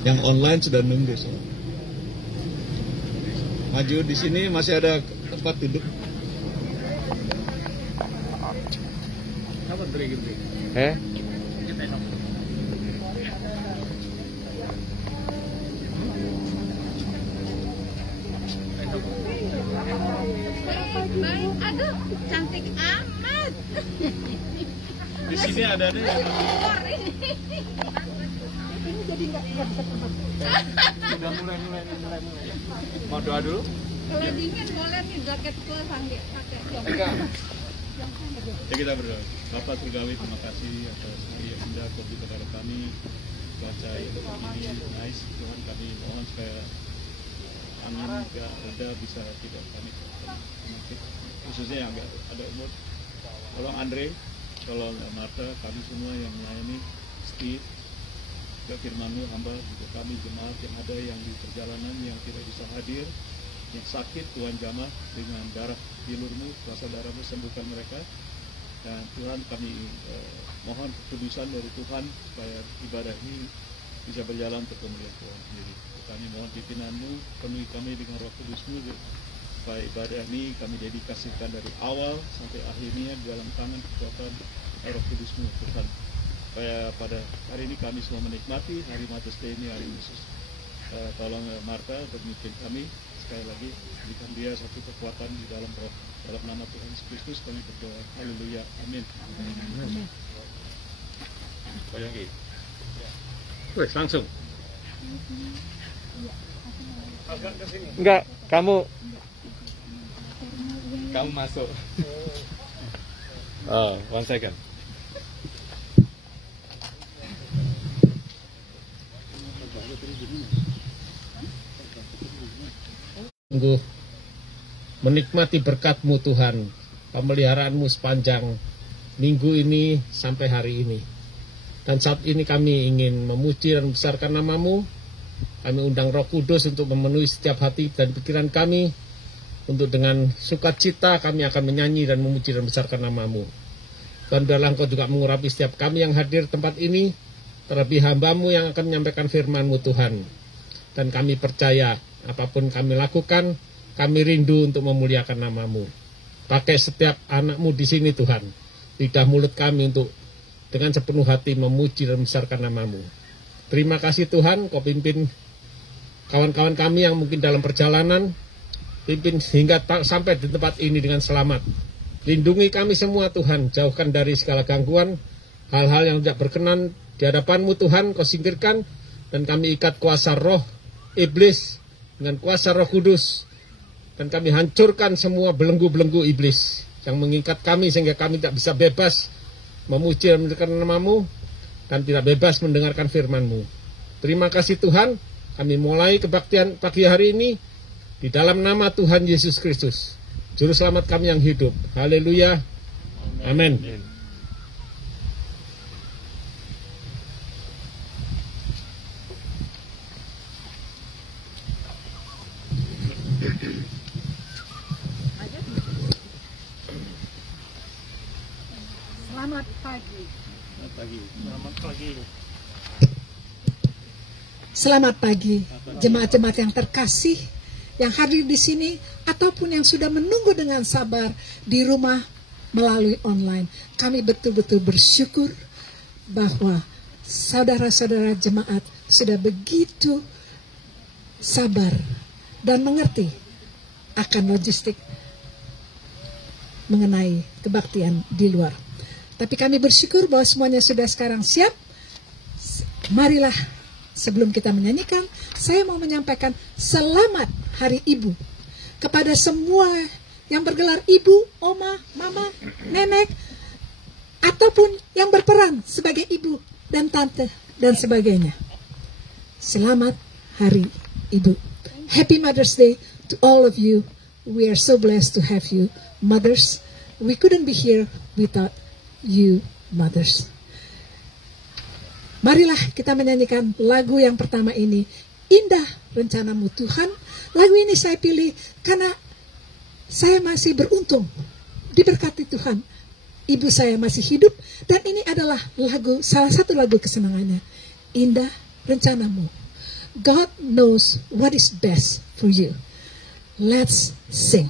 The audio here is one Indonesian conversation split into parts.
Yang online sudah nunggu soalnya. Maju di sini masih ada tempat duduk. Baik, aduh, cantik amat. Di sini ada yang Ini jadi nggak bisa tempat. udah mulai. Mau doa dulu? Kalau dingin boleh nih jaket gue pakai. Ya kita berdoa. Bapak Surgawi, terima kasih atas hari yang indah Kau beri kepada kami. Cuaca yang ini nice, Tuhan kami mohon supaya angin agak reda bisa tidak panik. Khususnya yang agak ada umur. Tolong Andre, tolong Martha, kami semua yang melayani, Steve, juga firman-Mu hamba, juga kami jemaat yang ada yang di perjalanan yang tidak bisa hadir, yang sakit Tuhan jamah dengan darah bilur-Mu, kuasa darah-Mu sembuhkan mereka. Dan Tuhan kami mohon kekudusan dari Tuhan supaya ibadah ini bisa berjalan untuk kemuliaan Tuhan sendiri. Kami mohon pimpinan-Mu, penuhi kami dengan Roh Kudus-Mu supaya ibadah ini kami dedikasikan dari awal sampai akhirnya dalam tangan kekuatan Roh Kudus-Mu Tuhan. Supaya pada hari ini kami semua menikmati hari Mother's Day ini, hari Yesus. Tolong Martha untuk memimpin kami. Sekali lagi berikan dia satu kekuatan di dalam roh. Dalam nama Tuhan Yesus Kristus kami berdoa. Haleluya. Amin. Bayangin. Wes langsung. Enggak, kamu masuk. Oh, 1 second. Sungguh menikmati berkat-Mu Tuhan, pemeliharaanmu sepanjang minggu ini sampai hari ini. Dan saat ini kami ingin memuji dan membesarkan nama-Mu. Kami undang Roh Kudus untuk memenuhi setiap hati dan pikiran kami. Untuk dengan sukacita kami akan menyanyi dan memuji dan membesarkan nama-Mu. Dan biarlah Engkau juga mengurapi setiap kami yang hadir tempat ini, terlebih hamba-Mu yang akan menyampaikan firman-Mu Tuhan. Dan kami percaya apapun kami lakukan, kami rindu untuk memuliakan nama-Mu. Pakai setiap anak-Mu di sini Tuhan, lidah mulut kami untuk dengan sepenuh hati memuji dan membesarkan nama-Mu. Terima kasih Tuhan, Kau pimpin kawan-kawan kami yang mungkin dalam perjalanan, pimpin sehingga sampai di tempat ini dengan selamat. Lindungi kami semua Tuhan, jauhkan dari segala gangguan, hal-hal yang tidak berkenan di hadapan-Mu Tuhan, Kau singkirkan, dan kami ikat kuasa roh iblis dengan kuasa Roh Kudus, dan kami hancurkan semua belenggu-belenggu iblis yang mengikat kami sehingga kami tidak bisa bebas memuji dan mendengarkan nama-Mu dan tidak bebas mendengarkan firman-Mu. Terima kasih Tuhan, kami mulai kebaktian pagi hari ini di dalam nama Tuhan Yesus Kristus, Juru Selamat kami yang hidup. Haleluya. Amin. Selamat pagi. Selamat pagi, jemaat-jemaat yang terkasih yang hadir di sini ataupun yang sudah menunggu dengan sabar di rumah melalui online. Kami betul-betul bersyukur bahwa saudara-saudara jemaat sudah begitu sabar dan mengerti akan logistik mengenai kebaktian di luar. Tapi kami bersyukur bahwa semuanya sudah sekarang siap. Marilah sebelum kita menyanyikan, saya mau menyampaikan selamat Hari Ibu kepada semua yang bergelar ibu, oma, mama, nenek, ataupun yang berperan sebagai ibu dan tante dan sebagainya. Selamat Hari Ibu. Happy Mother's Day to all of you. We are so blessed to have you, mothers. We couldn't be here without you, mothers. Marilah kita menyanyikan lagu yang pertama ini, Indah Rencana-Mu Tuhan. Lagu ini saya pilih karena saya masih beruntung diberkati Tuhan. Ibu saya masih hidup dan ini adalah salah satu lagu kesenangannya, Indah Rencana-Mu. God knows what is best for you. Let's sing.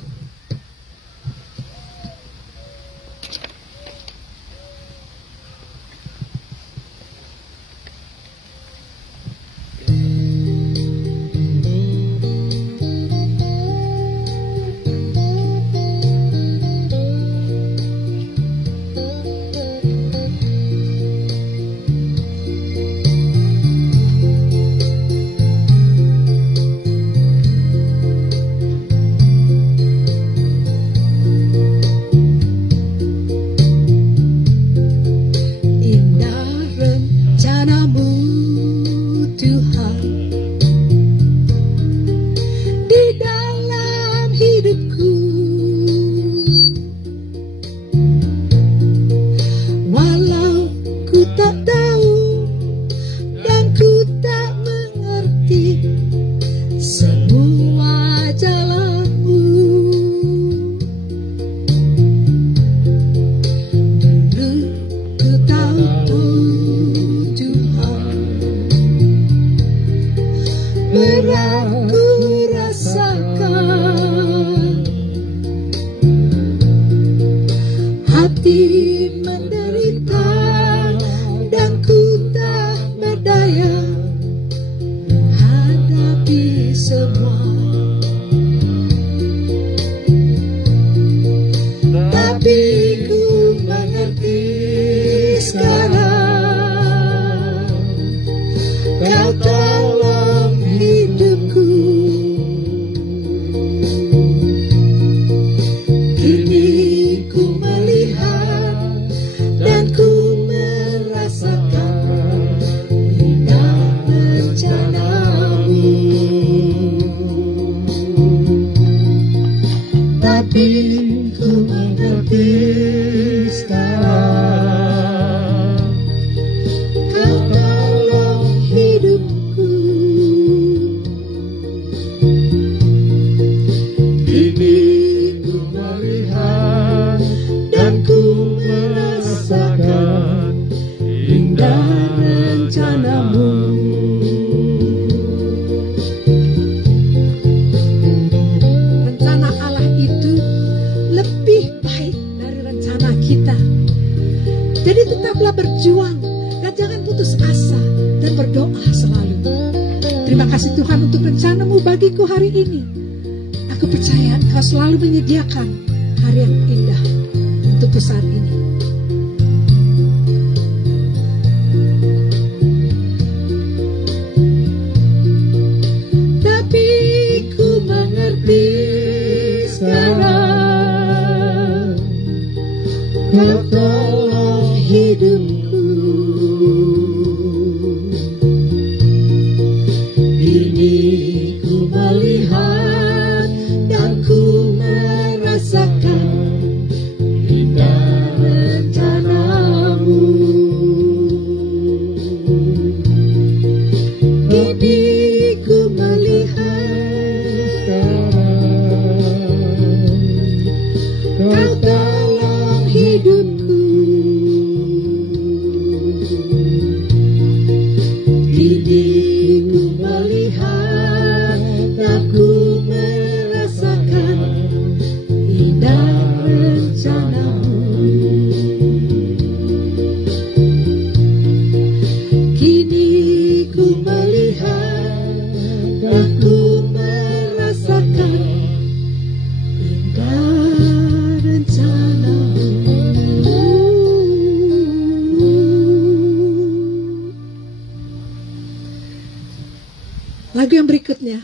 Lagu yang berikutnya,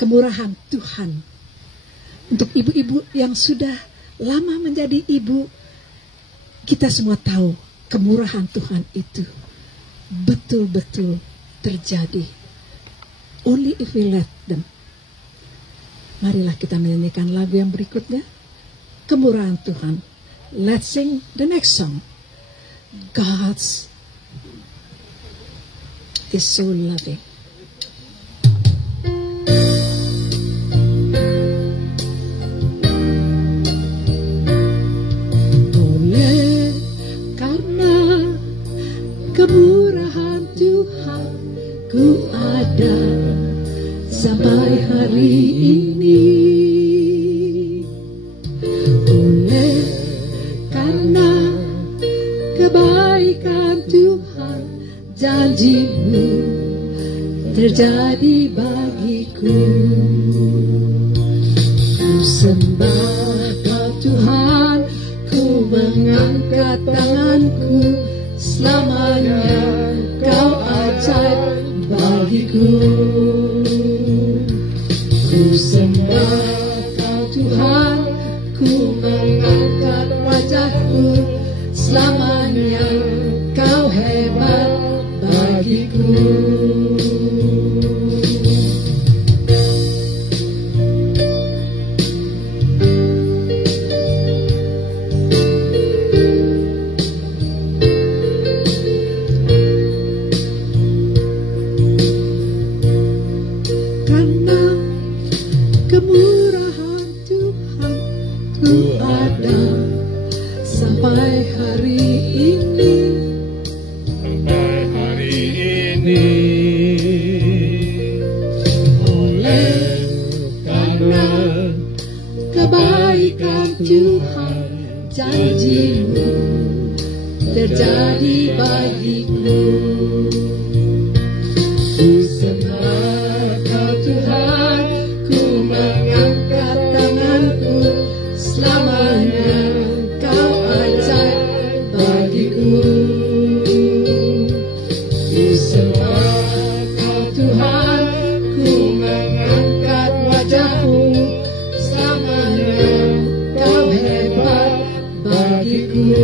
Kemurahan Tuhan. Untuk ibu-ibu yang sudah lama menjadi ibu, kita semua tahu kemurahan Tuhan itu betul-betul terjadi. Only if we let them. Marilah kita menyanyikan lagu yang berikutnya, Kemurahan Tuhan. Let's sing the next song. God's is so loving. Kemurahan Tuhan, ku ku ada sampai hari ini. Oleh karena kebaikan Tuhan, janji-Mu terjadi bagiku. Ku sembah Kau Tuhan, ku mengangkat tanganku, selamanya Kau ajaib bagiku. Ku sembah Kau Tuhan, ku mengangkat wajahku, selamanya Kau hebat bagiku. Karena kemurahan Tuhan, ku ada sampai hari ini. Sampai hari ini. Oleh karena kebaikan Tuhan, janji-Mu terjadi bagiku. Ku sembah Kau Tuhan, ku mengangkat tanganku, selamanya Kau ajaib bagiku. Ku sembah Kau Tuhan, ku mengangkat wajah-Mu, selamanya Kau hebat bagiku.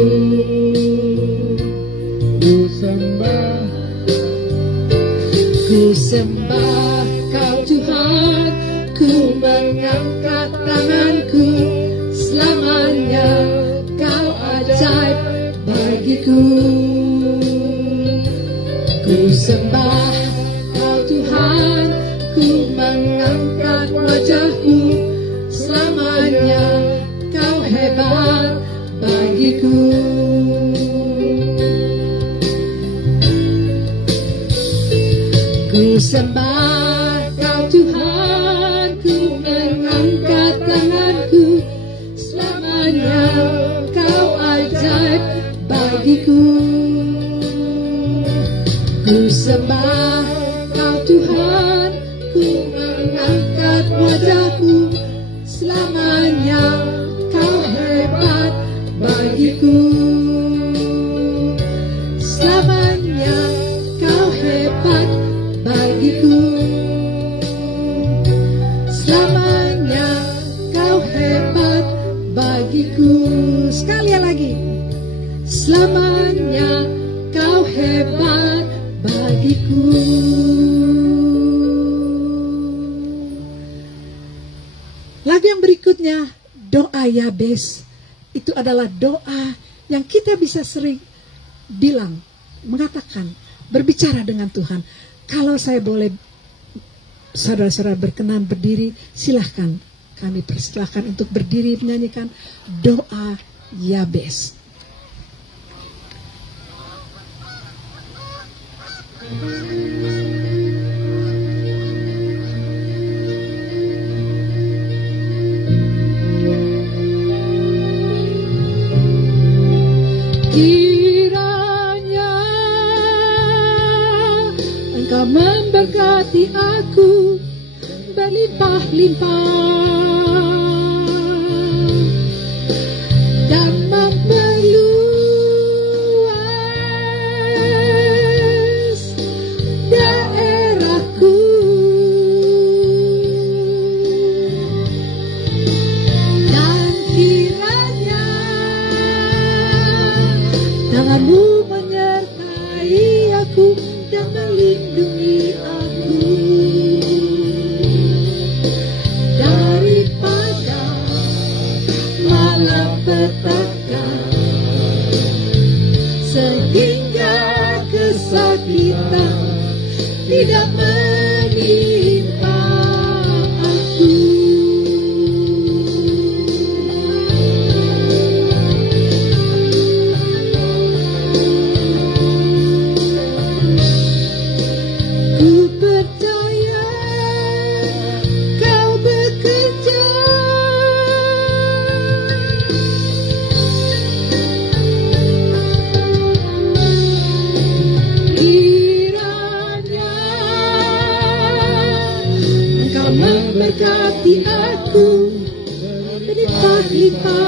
Ku sembah Kau Tuhan, ku mengangkat tanganku, selamanya Kau ajaib bagiku. Ku sembah Kau Tuhan, ku mengangkat wajah-Mu, selamanya Kau hebat bagiku. Ku sembah Kau Tuhan, ku mengangkat tanganku, selamanya Kau ajaib bagiku. Ku sembah Kau Tuhan, ku mengangkat wajah-Mu, selamanya Kau hebat bagiku. Selamanya Kau hebat bagiku. Selamanya Kau hebat bagiku. Sekali lagi. Selamanya Kau hebat bagiku. Lagu yang berikutnya, doa Yabes. Itu adalah doa yang kita bisa sering bilang, mengatakan, berbicara dengan Tuhan. Kalau saya boleh, saudara-saudara berkenan berdiri, silahkan. Kami persilahkan untuk berdiri menyanyikan doa Yabes. Kiranya Engkau memberkati aku berlimpah-limpah dan memperluas daerahku, dan kiranya tangan-Mu menyertai aku dan melindungi aku daripada malapetaka, sehingga kesakitan tidak menimpa aku. Ku memberkati aku berlimpah-limpah.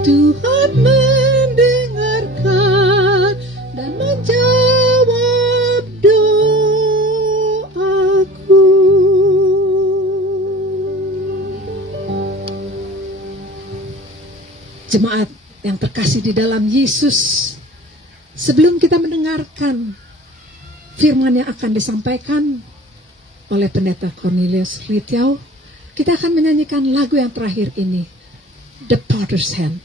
Tuhan mendengarkan dan menjawab doaku. Jemaat yang terkasih di dalam Yesus, sebelum kita mendengarkan firman yang akan disampaikan oleh Pendeta Cornelius Ritiau, kita akan menyanyikan lagu yang terakhir ini, The Potter's Hand.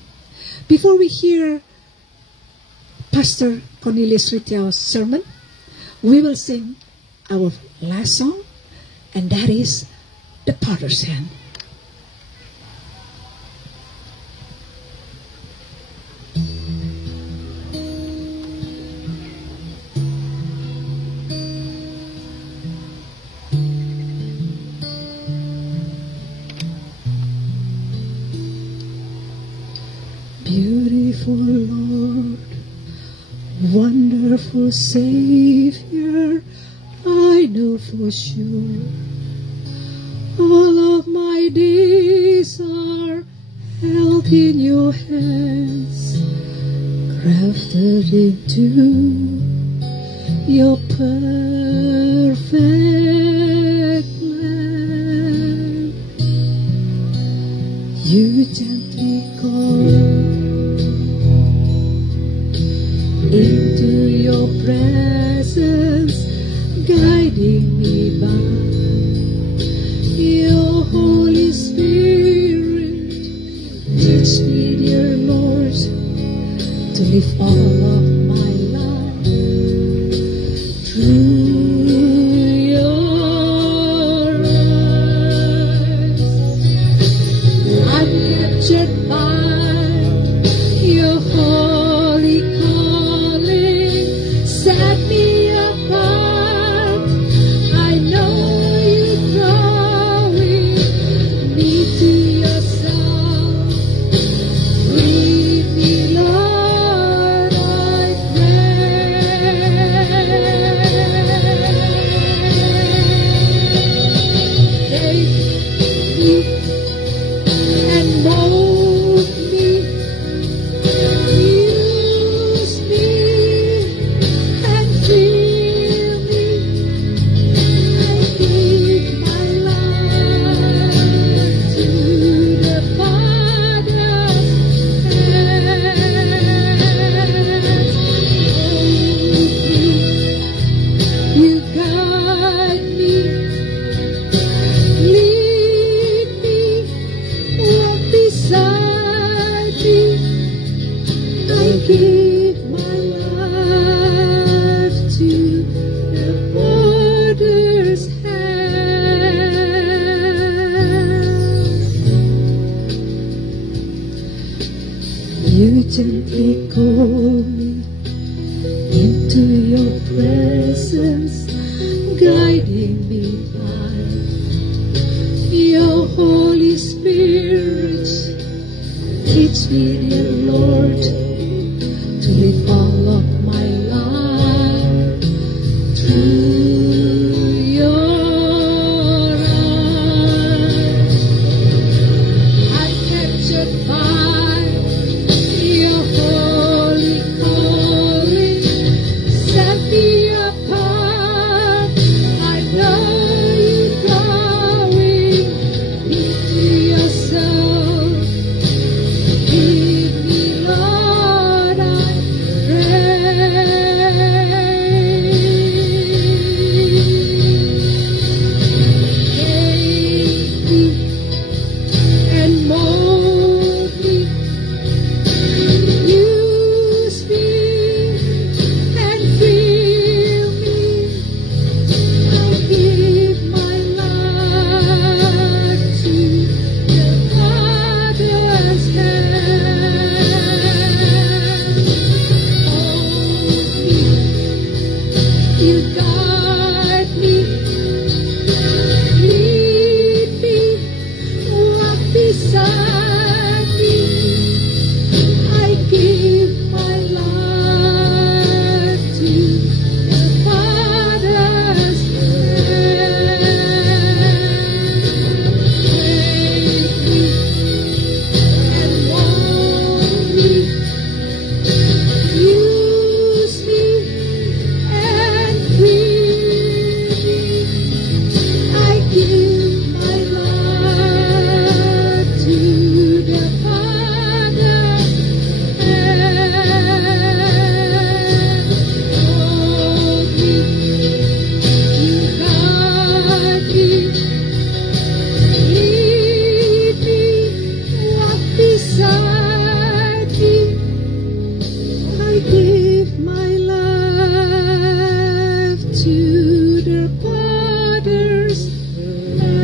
Before we hear Pastor Cornelius Ritiau's sermon, we will sing our last song, and that is The Potter's Hand. Beautiful Lord, wonderful Savior, I know for sure all of my days are held in your hands, crafted into your perfect plan. You gently call into your presence, guiding me by your Holy Spirit. Teach me, dear Lord, to live all of my life through your gently call me into your presence, guiding me by your Holy Spirit. Teach me, dear Lord, to live all of my life through your eyes. I'm captured by your holy calling. Set me apart. I know you're drawing into yourself. Give me, Lord, I and mold me, use me and fill me. I give my life to the Father's hand. Hold me, you guide me. Lead me, walk beside me. I give my life to the Father's hand. Take me and mold me, use me and fill me. I give my life to the Father's hand. Hold me, you guide me, lead me, walk beside me. I give my life to the Father's hand.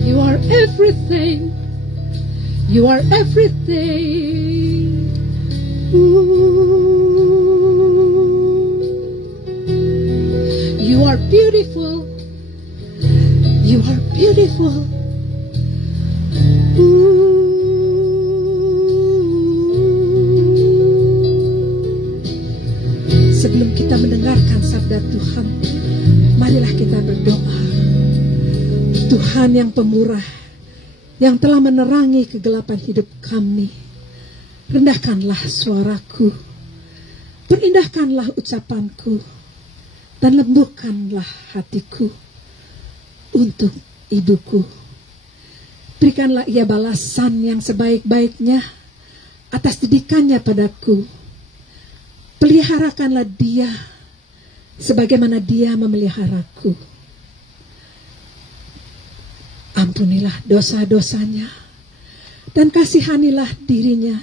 You are everything. You are everything. Ooh. You are beautiful. You are beautiful. Sebelum kita mendengarkan sabda Tuhan, marilah kita berdoa. Tuhan yang pemurah, yang telah menerangi kegelapan hidup kami, rendahkanlah suaraku, perindahkanlah ucapanku, dan lembutkanlah hatiku untuk ibuku. Berikanlah ia balasan yang sebaik-baiknya atas didikannya padaku. Peliharakanlah dia sebagaimana dia memeliharaku. Ampunilah dosa-dosanya dan kasihanilah dirinya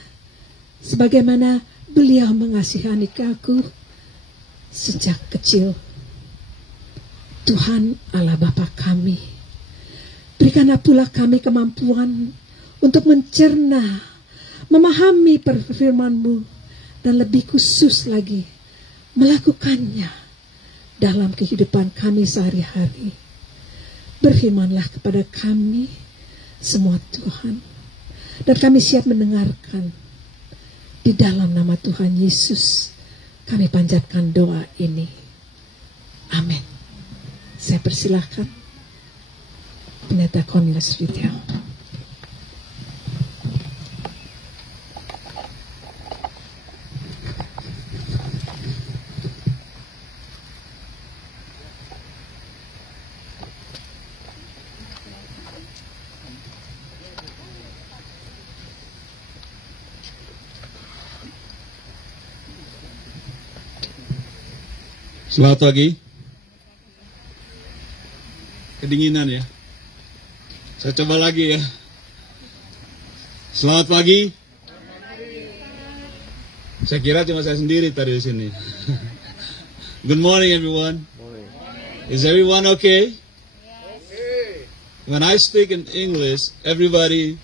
sebagaimana beliau mengasihani aku sejak kecil. Tuhan Allah Bapa kami, berikanlah pula kami kemampuan untuk mencerna, memahami firman-Mu, dan lebih khusus lagi melakukannya dalam kehidupan kami sehari-hari. Berfirmanlah kepada kami semua Tuhan, dan kami siap mendengarkan. Di dalam nama Tuhan Yesus kami panjatkan doa ini. Amin. Saya persilahkan Pendeta Cornelius Ritio. Selamat pagi. Kedinginan ya. Saya coba lagi ya. Selamat pagi. Saya kira cuma saya sendiri tadi di sini. Good morning everyone. Is everyone okay? When I speak in English, everybody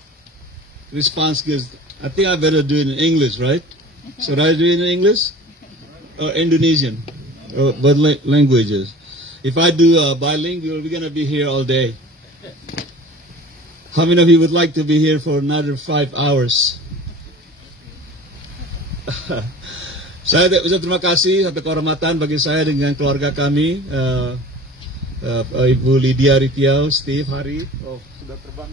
responds good. I think I better do it in English, right? Should I do it in English? Or Indonesian? Or what languages? If I do bilingual, we're going to be here all day. How many of you would like to be here for another 5 hours? Saya ucap terima kasih satu kehormatan bagi saya dengan keluarga kami, Ibu Lydia Ritiau, Steve, Hari. Oh, sudah terbang.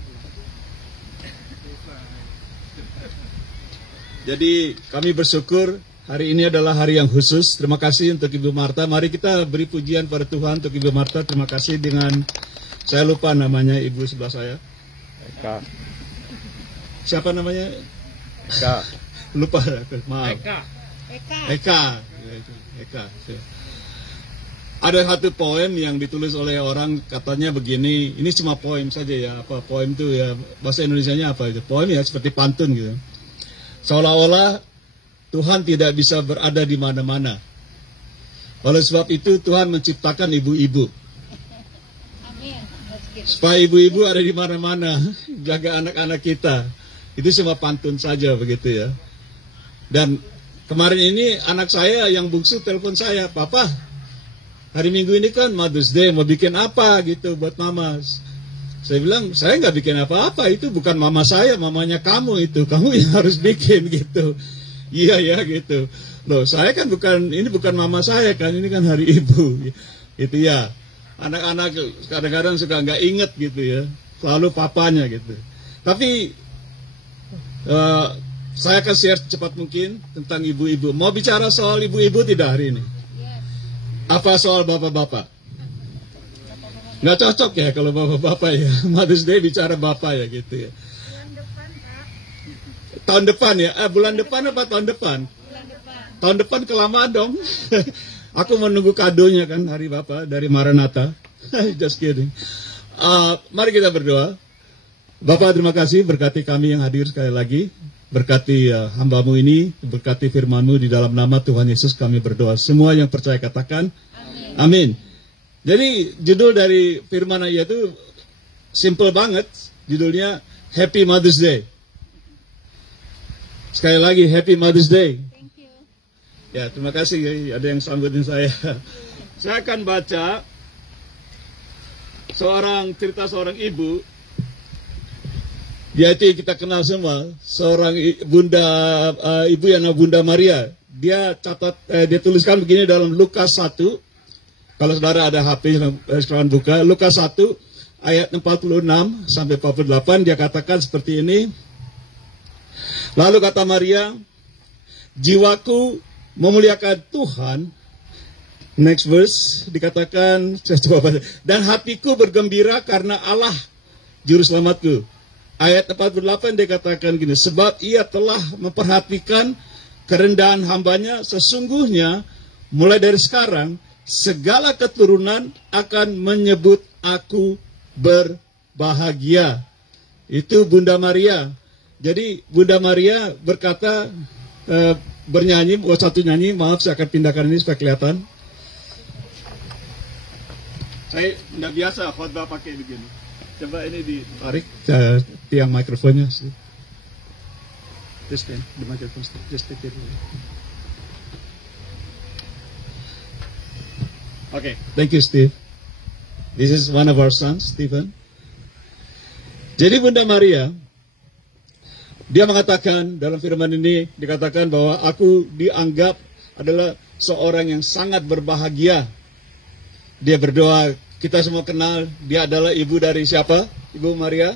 Jadi kami bersyukur hari ini adalah hari yang khusus. Terima kasih untuk Ibu Marta. Mari kita beri pujian pada Tuhan untuk Ibu Marta. Terima kasih dengan, saya lupa namanya Ibu sebelah saya. Eka. Siapa namanya? Eka. Lupa, maaf. Eka. Ada satu poem yang ditulis oleh orang, katanya begini, ini cuma poem saja ya, apa poem itu ya, bahasa Indonesianya apa itu? Poem ya seperti pantun gitu. Seolah-olah Tuhan tidak bisa berada di mana-mana. Oleh sebab itu Tuhan menciptakan ibu-ibu. Supaya ibu-ibu ada di mana-mana, jaga anak-anak kita. Itu cuma pantun saja begitu ya. Dan kemarin ini anak saya yang bungsu telepon saya, "Papa, hari Minggu ini kan Mother's Day, mau bikin apa gitu buat mama?" Saya bilang, saya nggak bikin apa-apa, itu bukan mama saya, mamanya kamu itu, kamu yang harus bikin gitu. Iya ya gitu. Loh, saya kan ini bukan mama saya kan, ini kan hari ibu. Itu ya. Anak-anak kadang-kadang suka nggak inget gitu ya, selalu papanya gitu. Tapi saya akan share secepat mungkin tentang ibu-ibu. Mau bicara soal ibu-ibu tidak hari ini? Apa soal bapak-bapak? Nggak cocok ya kalau bapak-bapak ya. Mother's Day bicara bapak ya gitu ya. Tahun depan ya? Bulan depan apa tahun depan? Tahun depan kelamaan dong. Aku menunggu kadonya kan hari bapak dari Maranatha. Just kidding. Mari kita berdoa. Bapak, terima kasih berkati kami yang hadir sekali lagi. Berkati hamba-Mu ini, berkati firman-Mu di dalam nama Tuhan Yesus kami berdoa. Semua yang percaya katakan amin. Jadi judul dari firman ayat itu simple banget. Judulnya Happy Mother's Day. Sekali lagi Happy Mother's Day. Thank you. Ya, terima kasih. Ada yang sambutin saya. Saya akan baca cerita seorang ibu. Yaitu kita kenal semua, seorang ibu yang namanya Bunda Maria. Dia tuliskan begini dalam Lukas 1. Kalau saudara ada HP, sekarang buka. Lukas 1 ayat 46 sampai 48, dia katakan seperti ini. Lalu kata Maria, jiwaku memuliakan Tuhan. Next verse dikatakan, saya coba baca. Dan hatiku bergembira karena Allah juru selamatku. Ayat 48 dikatakan gini, sebab ia telah memperhatikan kerendahan hambanya, sesungguhnya mulai dari sekarang segala keturunan akan menyebut aku berbahagia. Itu Bunda Maria. Jadi Bunda Maria berkata, bernyanyi, satu nyanyi, maaf saya akan pindahkan ini supaya kelihatan. Saya tidak biasa khotbah pakai begini. Coba ini ditarik tiang mikrofonnya. Just the microphone, just take it. Okay, thank you, Steve. This is one of our sons, Stephen. Jadi Bunda Maria, dia mengatakan dalam firman ini, dikatakan bahwa aku dianggap adalah seorang yang sangat berbahagia. Dia berdoa, kita semua kenal, dia adalah ibu dari siapa? Ibu Maria?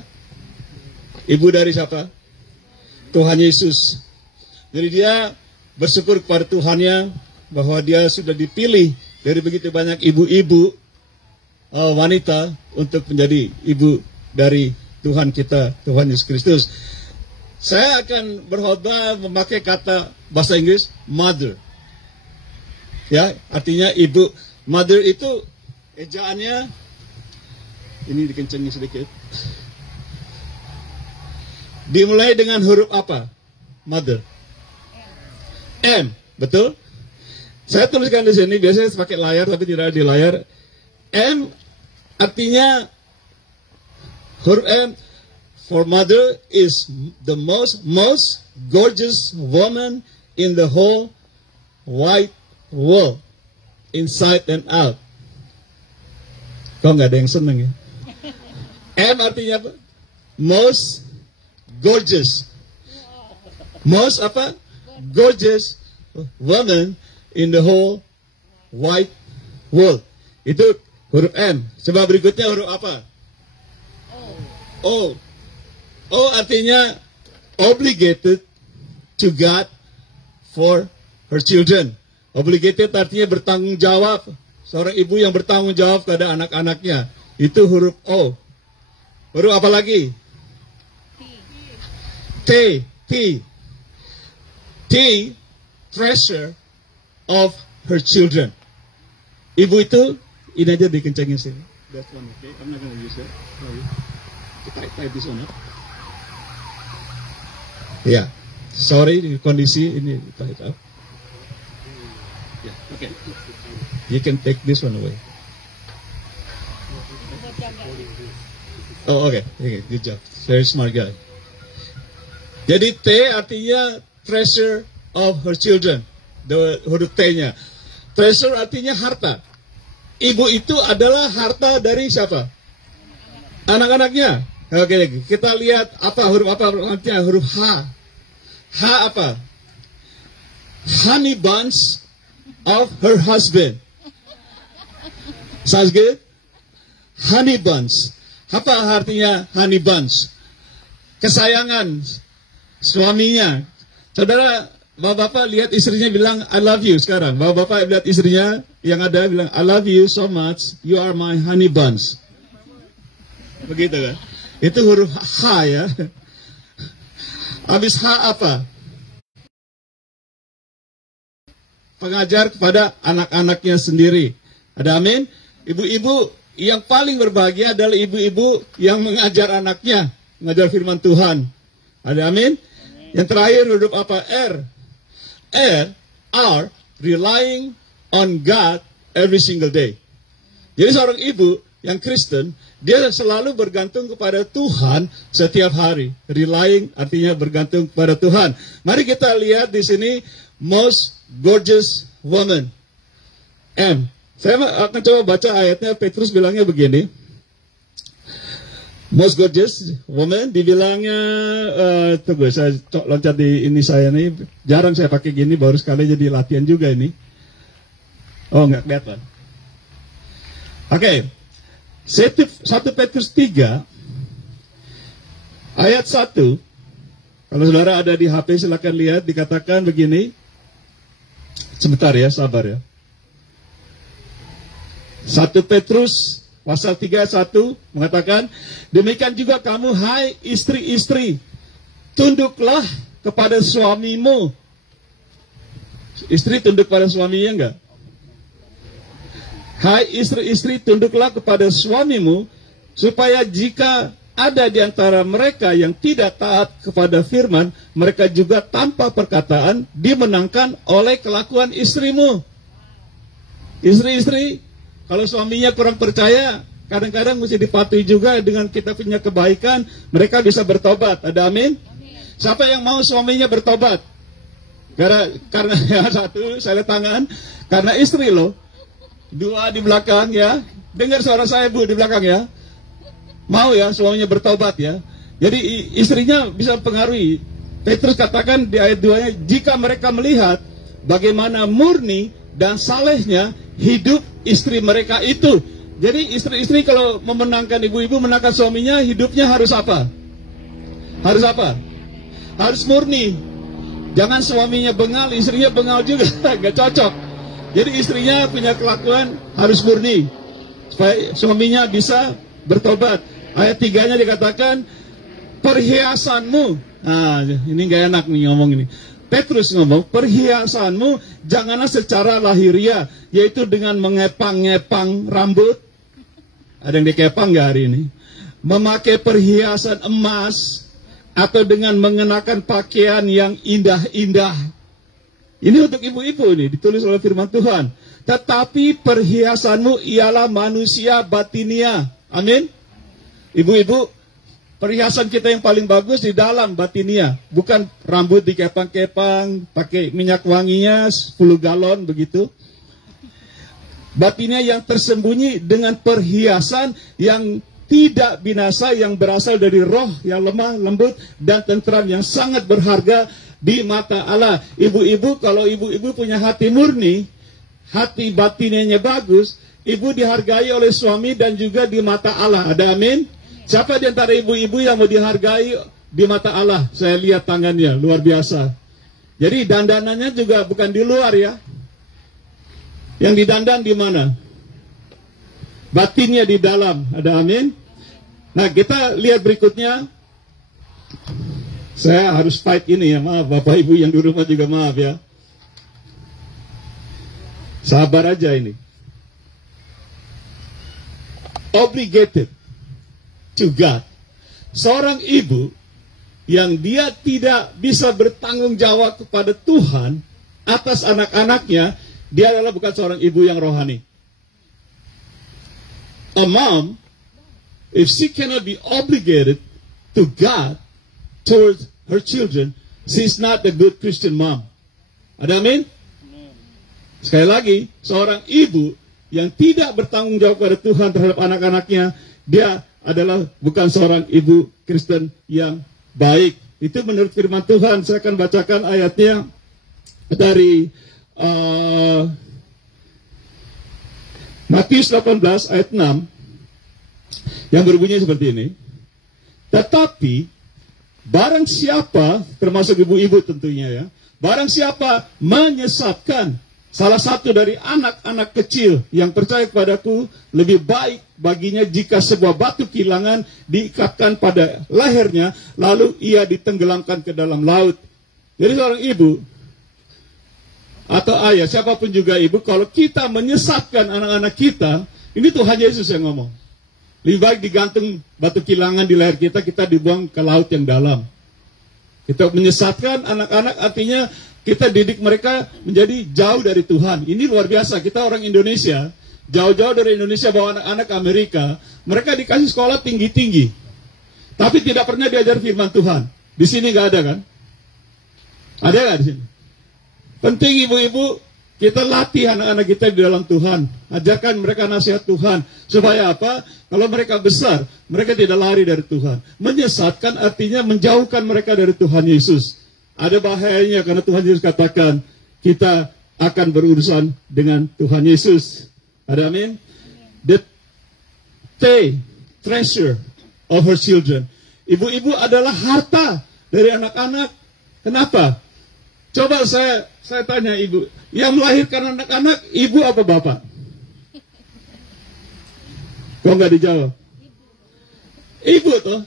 Ibu dari siapa? Tuhan Yesus. Jadi dia bersyukur kepada Tuhannya bahwa dia sudah dipilih dari begitu banyak ibu-ibu wanita untuk menjadi ibu dari Tuhan kita, Tuhan Yesus Kristus. Saya akan berkhotbah memakai kata bahasa Inggris mother. Ya, artinya ibu. Mother itu ejaannya ini dikencengin sedikit. Dimulai dengan huruf apa? Mother. M, betul? Saya tuliskan di sini, biasanya pakai layar tapi tidak di layar. M artinya huruf M for mother is the most gorgeous woman in the whole wide world, inside and out. Kok nggak ada yang seneng ya? M artinya apa? Most gorgeous. Most apa? Gorgeous woman in the whole wide world. Itu huruf M. Coba berikutnya huruf apa? O. O artinya obligated to God for her children. Obligated artinya bertanggung jawab. Seorang ibu yang bertanggung jawab kepada anak-anaknya. Itu huruf O. Huruf apa lagi? T. T. Treasure of her children. Ibu itu, ini aja dikencengin sini. That's one, okay? I'm not gonna use it. Type this one up. Ya, sorry kondisi ini type up. Yeah, okay. You can take this one away. Oh, okay. Good job. Very smart guy. Jadi T artinya treasure of her children. Huruf T-nya. Treasure artinya harta. Ibu itu adalah harta dari siapa? Anak-anaknya. Oke, kita lihat apa huruf apa artinya huruf H. H apa? Honey buns of her husband. Sounds good? Honey buns. Apa artinya honey buns? Kesayangan suaminya. Saudara, bapak-bapak lihat istrinya bilang I love you sekarang. Bapak-bapak lihat istrinya yang ada bilang I love you so much. You are my honey buns. Begitu kan? Itu huruf H ya. Habis H apa? Pengajar kepada anak-anaknya sendiri. Ada amin? Ibu-ibu yang paling berbahagia adalah ibu-ibu yang mengajar anaknya, mengajar firman Tuhan. Ada amin? Yang terakhir huruf apa? R. R, relying on God every single day. Jadi seorang ibu yang Kristen, dia selalu bergantung kepada Tuhan setiap hari. Relying artinya bergantung kepada Tuhan. Mari kita lihat di sini most gorgeous woman. M. Saya akan coba baca ayatnya. Petrus bilangnya begini. Most gorgeous woman dibilangnya tunggu saya loncat di ini saya nih. Jarang saya pakai gini, baru sekali jadi latihan juga ini. Oh, nggak kelihatan. Oke. 1 Petrus 3 ayat 1. Kalau saudara ada di HP silakan lihat, dikatakan begini. Sebentar ya, sabar ya. 1 Petrus pasal 3 ayat 1 mengatakan, demikian juga kamu hai istri-istri, tunduklah kepada suamimu. Istri tunduk pada suaminya enggak? Hai istri-istri, tunduklah kepada suamimu, supaya jika ada di antara mereka yang tidak taat kepada firman, mereka juga tanpa perkataan dimenangkan oleh kelakuan istrimu. Istri-istri, kalau suaminya kurang percaya, kadang-kadang mesti dipatuhi juga dengan kita punya kebaikan, mereka bisa bertobat. Ada amin? Siapa yang mau suaminya bertobat? Karena yang satu, saya lihat tangan, karena istri loh. Dua di belakang ya. Dengar suara saya Bu di belakang ya. Mau ya suaminya bertobat ya. Jadi istrinya bisa mempengaruhi. Petrus katakan di ayat 2-nya, jika mereka melihat bagaimana murni dan salehnya hidup istri mereka itu. Jadi istri-istri kalau memenangkan, ibu-ibu menangkan suaminya, hidupnya harus apa? Harus apa? Harus murni. Jangan suaminya bengal, istrinya bengal juga. Gak cocok. Jadi istrinya punya kelakuan harus murni, supaya suaminya bisa bertobat. Ayat 3-nya dikatakan, perhiasanmu. Nah, ini gak enak nih ngomong ini. Petrus ngomong, perhiasanmu janganlah secara lahiriah, yaitu dengan mengepang-ngepang rambut. Ada yang dikepang gak hari ini? Memakai perhiasan emas, atau dengan mengenakan pakaian yang indah-indah. Ini untuk ibu-ibu ini, ditulis oleh firman Tuhan. tetapi perhiasanmu ialah manusia batinia. Amin. Ibu-ibu, perhiasan kita yang paling bagus di dalam batinia, bukan rambut dikepang-kepang, pakai minyak wanginya 10 galon begitu. Batinia yang tersembunyi dengan perhiasan yang tidak binasa, yang berasal dari roh yang lemah, lembut, dan tentram, yang sangat berharga di mata Allah. Ibu-ibu, kalau ibu-ibu punya hati murni, hati batinianya bagus, ibu dihargai oleh suami dan juga di mata Allah. Ada amin? Siapa di antara ibu-ibu yang mau dihargai di mata Allah? Saya lihat tangannya, luar biasa. Jadi dandanannya juga bukan di luar ya. Yang didandan di mana? Batinnya di dalam. Ada amin? Nah, kita lihat berikutnya. Saya harus fight ini ya, maaf Bapak Ibu yang di rumah juga maaf ya. Sabar aja ini. Obligated to God. Seorang ibu yang dia tidak bisa bertanggung jawab kepada Tuhan atas anak-anaknya, dia adalah bukan seorang ibu yang rohani. A mom, if she cannot be obligated to God towards her children, she's not a good Christian mom. Ada amin? Sekali lagi, seorang ibu yang tidak bertanggung jawab kepada Tuhan terhadap anak-anaknya, dia adalah bukan seorang ibu Kristen yang baik. Itu menurut firman Tuhan. Saya akan bacakan ayatnya dari Matius 18 ayat 6 yang berbunyi seperti ini. Tetapi barang siapa, termasuk ibu-ibu tentunya ya, barang siapa menyesatkan salah satu dari anak-anak kecil yang percaya kepadaku, lebih baik baginya jika sebuah batu kilangan diikatkan pada lehernya, lalu ia ditenggelamkan ke dalam laut. Jadi seorang ibu atau ayah, siapapun juga ibu, kalau kita menyesatkan anak-anak kita, ini Tuhan Yesus yang ngomong. Lebih baik digantung batu kilangan di leher kita, kita dibuang ke laut yang dalam. Kita menyesatkan anak-anak artinya kita didik mereka menjadi jauh dari Tuhan. Ini luar biasa, kita orang Indonesia, jauh-jauh dari Indonesia bawa anak-anak ke Amerika, mereka dikasih sekolah tinggi-tinggi, tapi tidak pernah diajar firman Tuhan. Di sini nggak ada kan? Ada nggak di sini? Penting ibu-ibu, kita latih anak-anak kita di dalam Tuhan. Ajarkan mereka nasihat Tuhan. Supaya apa? Kalau mereka besar, mereka tidak lari dari Tuhan. Menyesatkan artinya menjauhkan mereka dari Tuhan Yesus. Ada bahayanya karena Tuhan Yesus katakan, kita akan berurusan dengan Tuhan Yesus. Ada amin? The treasure of her children. Ibu-ibu adalah harta dari anak-anak. Kenapa? Coba saya tanya ibu, yang melahirkan anak-anak, ibu apa bapak? Kok nggak dijawab? Ibu tuh.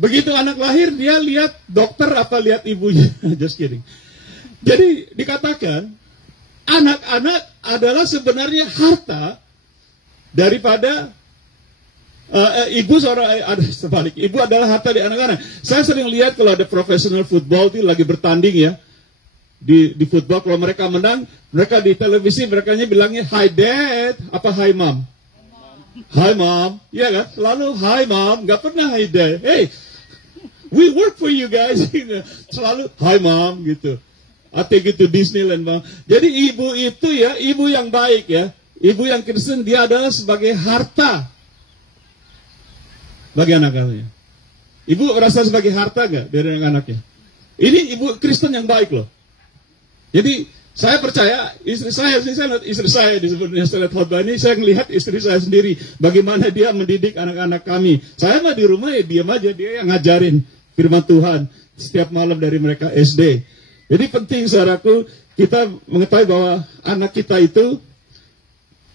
Begitu anak lahir, dia lihat dokter apa lihat ibunya? Just kidding. Jadi dikatakan, anak-anak adalah sebenarnya harta daripada ibu seorang ada sebalik. Ibu adalah harta di anak-anak. Saya sering lihat kalau ada profesional football itu lagi bertanding ya. Di football kalau mereka menang, mereka di televisi mereka bilangnya hi dad, apa hi mom? Hi mom, ya kan? Selalu hi mom, nggak pernah hi dad. Hey, we work for you guys. Selalu hi mom gitu. Atau gitu Disneyland bang. Jadi ibu itu ya, ibu yang baik ya, ibu yang Kristen, dia adalah sebagai harta bagi anak-anaknya. Ibu merasa sebagai harta nggak dari anak-anaknya? Ini ibu Kristen yang baik loh. Jadi saya percaya istri saya disebutnya setelah khotbah ini, saya melihat istri saya sendiri bagaimana dia mendidik anak-anak kami. Saya mah di rumah ya diam aja, dia yang ngajarin firman Tuhan setiap malam dari mereka SD. Jadi penting saudaraku, kita mengetahui bahwa anak kita itu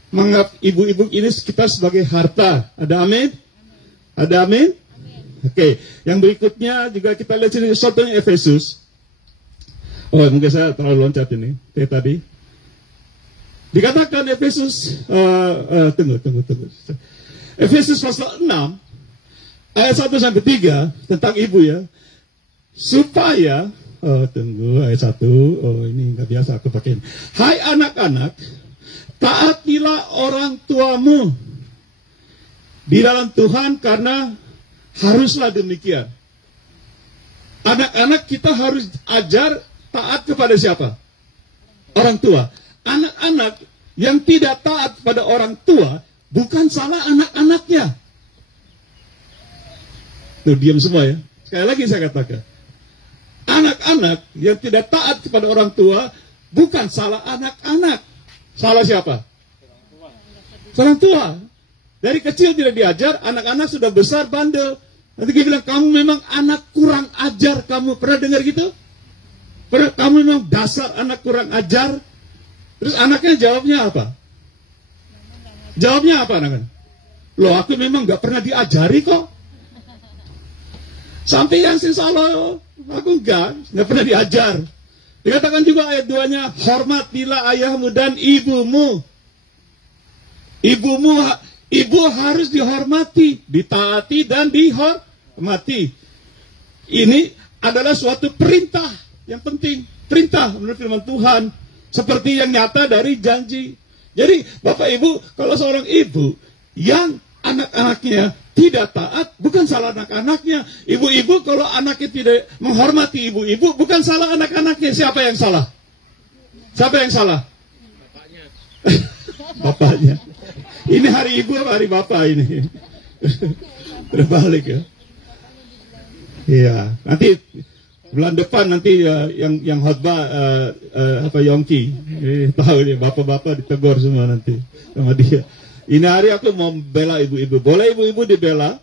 menganggap ibu-ibu ini kita sebagai harta. Ada amin? Ada amin? Oke, yang berikutnya juga kita lihat sini contohnya Efesus. Oh, mungkin saya terlalu loncat ini. Kayak tadi. Dikatakan Efesus, tunggu. Efesus pasal 6, ayat 1 sampai 3 tentang ibu ya. Supaya, ayat 1, ini nggak biasa aku pakai. Hai anak-anak, taatilah orang tuamu di dalam Tuhan, karena haruslah demikian. Anak-anak kita harus ajar taat kepada siapa? Orang tua. Anak-anak yang tidak taat pada orang tua bukan salah anak-anaknya. Tuh, diam semua ya. Sekali lagi saya katakan, anak-anak yang tidak taat kepada orang tua bukan salah anak-anak. Salah siapa? Orang tua. Dari kecil tidak diajar, anak-anak sudah besar bandel. Nanti dia bilang, kamu memang anak kurang ajar kamu. Pernah dengar gitu? Kamu memang dasar anak kurang ajar. Terus anaknya jawabnya apa? Jawabnya apa anaknya? Loh, aku memang gak pernah diajari kok. Sampai yang salah, aku gak pernah diajar. Dikatakan juga ayat 2-nya, hormatilah ayahmu dan ibumu. Ibu harus dihormati, ditaati dan dihormati. Ini adalah suatu perintah yang penting. Perintah menurut firman Tuhan. Seperti yang nyata dari janji. Jadi Bapak Ibu, kalau seorang ibu yang anak-anaknya tidak taat, bukan salah anak-anaknya. Ibu-ibu kalau anaknya tidak menghormati ibu-ibu, bukan salah anak-anaknya. Siapa yang salah? Siapa yang salah? Bapaknya. Bapaknya. Ini hari ibu apa hari bapak ini? Terbalik ya. Iya, nanti bulan depan nanti yang khotbah Yongki. Tahu nih, bapak-bapak ditegur semua nanti sama dia. Ini hari aku mau membela ibu-ibu. Boleh ibu-ibu dibela?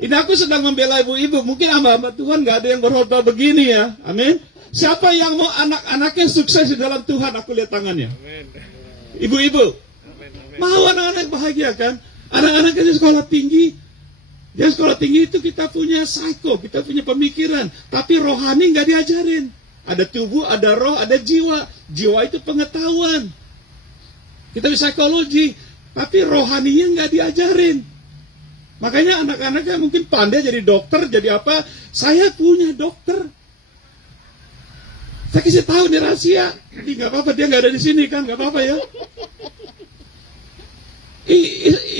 Ini aku sedang membela ibu-ibu. Mungkin hamba-hamba Tuhan gak ada yang berkhotbah begini ya. Amin. Siapa yang mau anak-anaknya sukses di dalam Tuhan? Aku lihat tangannya. Ibu-ibu. Mau anak-anak bahagia kan? Anak-anak di sekolah tinggi. Di sekolah tinggi itu kita punya psycho, kita punya pemikiran. Tapi rohani gak diajarin. Ada tubuh, ada roh, ada jiwa. Jiwa itu pengetahuan. Kita bisa psikologi. Tapi rohaninya nggak diajarin. Makanya anak-anaknya mungkin pandai jadi dokter, jadi apa. Saya punya dokter. Saya kasih tahu nih rahasia. Ini nggak apa-apa, dia nggak ada di sini kan, nggak apa-apa ya.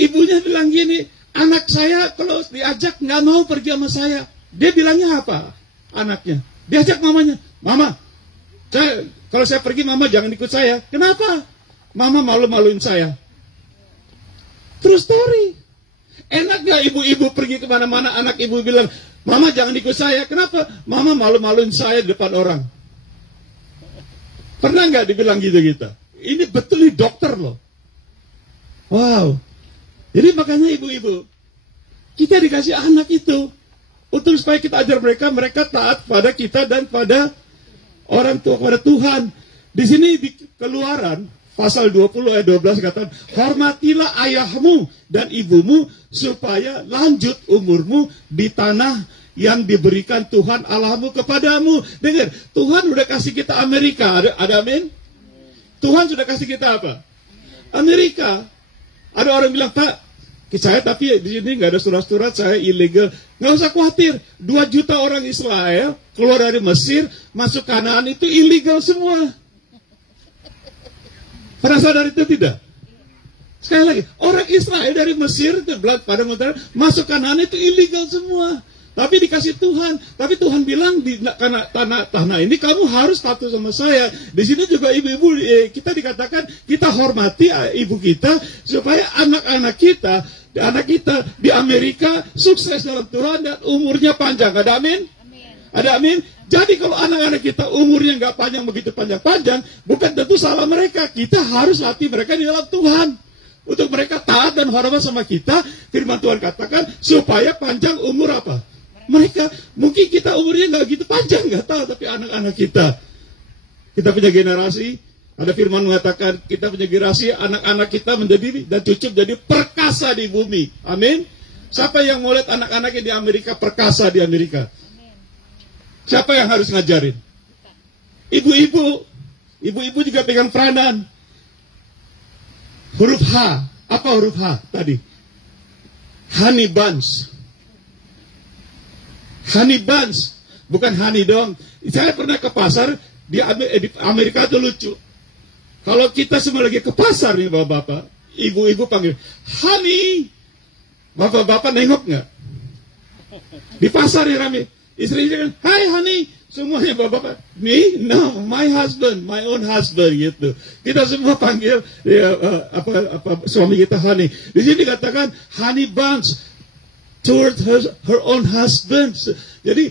Ibunya bilang gini, anak saya kalau diajak nggak mau pergi sama saya. Dia bilangnya apa? Anaknya. Diajak mamanya, mama. Kalau saya pergi, mama jangan ikut saya. Kenapa? Mama malu-maluin saya. True story. Enak gak ibu-ibu pergi kemana-mana, anak ibu bilang, mama jangan ikut saya. Kenapa? Mama malu-maluin saya di depan orang. Pernah gak dibilang gitu kita? Ini betul nih dokter loh. Wow. Jadi makanya ibu-ibu, kita dikasih anak itu untuk supaya kita ajar mereka taat pada kita dan pada orang tua, pada Tuhan. Di sini di Keluaran pasal 20 ayat 12 katakan, hormatilah ayahmu dan ibumu supaya lanjut umurmu di tanah yang diberikan Tuhan Allahmu kepadamu. Dengar, Tuhan udah kasih kita Amerika, ada amin? Tuhan sudah kasih kita apa? Amerika. Ada orang bilang, Pak, saya tapi di sini nggak ada surat-surat, saya ilegal. Nggak usah khawatir, 2 juta orang Israel keluar dari Mesir, masuk Kanaan itu ilegal semua. Pernah sadar itu tidak? Sekali lagi, orang Israel dari Mesir itu pada masuk Kanaan itu ilegal semua. Tapi dikasih Tuhan. Tapi Tuhan bilang karena tanah ini kamu harus patuh sama saya. Di sini juga ibu-ibu kita dikatakan kita hormati ibu kita supaya anak-anak kita di Amerika sukses dalam Tuhan dan umurnya panjang. Ada amin? Ada amin? Jadi kalau anak-anak kita umurnya nggak panjang begitu panjang-panjang, bukan tentu salah mereka. Kita harus latih mereka di dalam Tuhan. Untuk mereka taat dan hormat sama kita, firman Tuhan katakan, supaya panjang umur apa? Mereka, mungkin kita umurnya nggak gitu panjang, nggak tahu, tapi anak-anak kita punya generasi, ada firman mengatakan, kita punya generasi, anak-anak kita menjadi, dan cucu jadi perkasa di bumi. Amin? Siapa yang mau lihat anak-anaknya di Amerika, perkasa di Amerika? Siapa yang harus ngajarin? Ibu-ibu juga pegang peranan. Huruf H. Apa huruf H tadi? Honey buns. Honey buns. Bukan honey dong. Saya pernah ke pasar di Amerika itu lucu. Kalau kita semua lagi ke pasar nih bapak-bapak, ibu-ibu panggil, honey, bapak-bapak nengok nggak? Di pasar ya rame, istrinya kan, hi honey, semuanya bapak-bapak, me? No, my husband, my own husband gitu. Kita semua panggil ya, suami kita honey. Di sini dikatakan honey buns toward her own husband. Jadi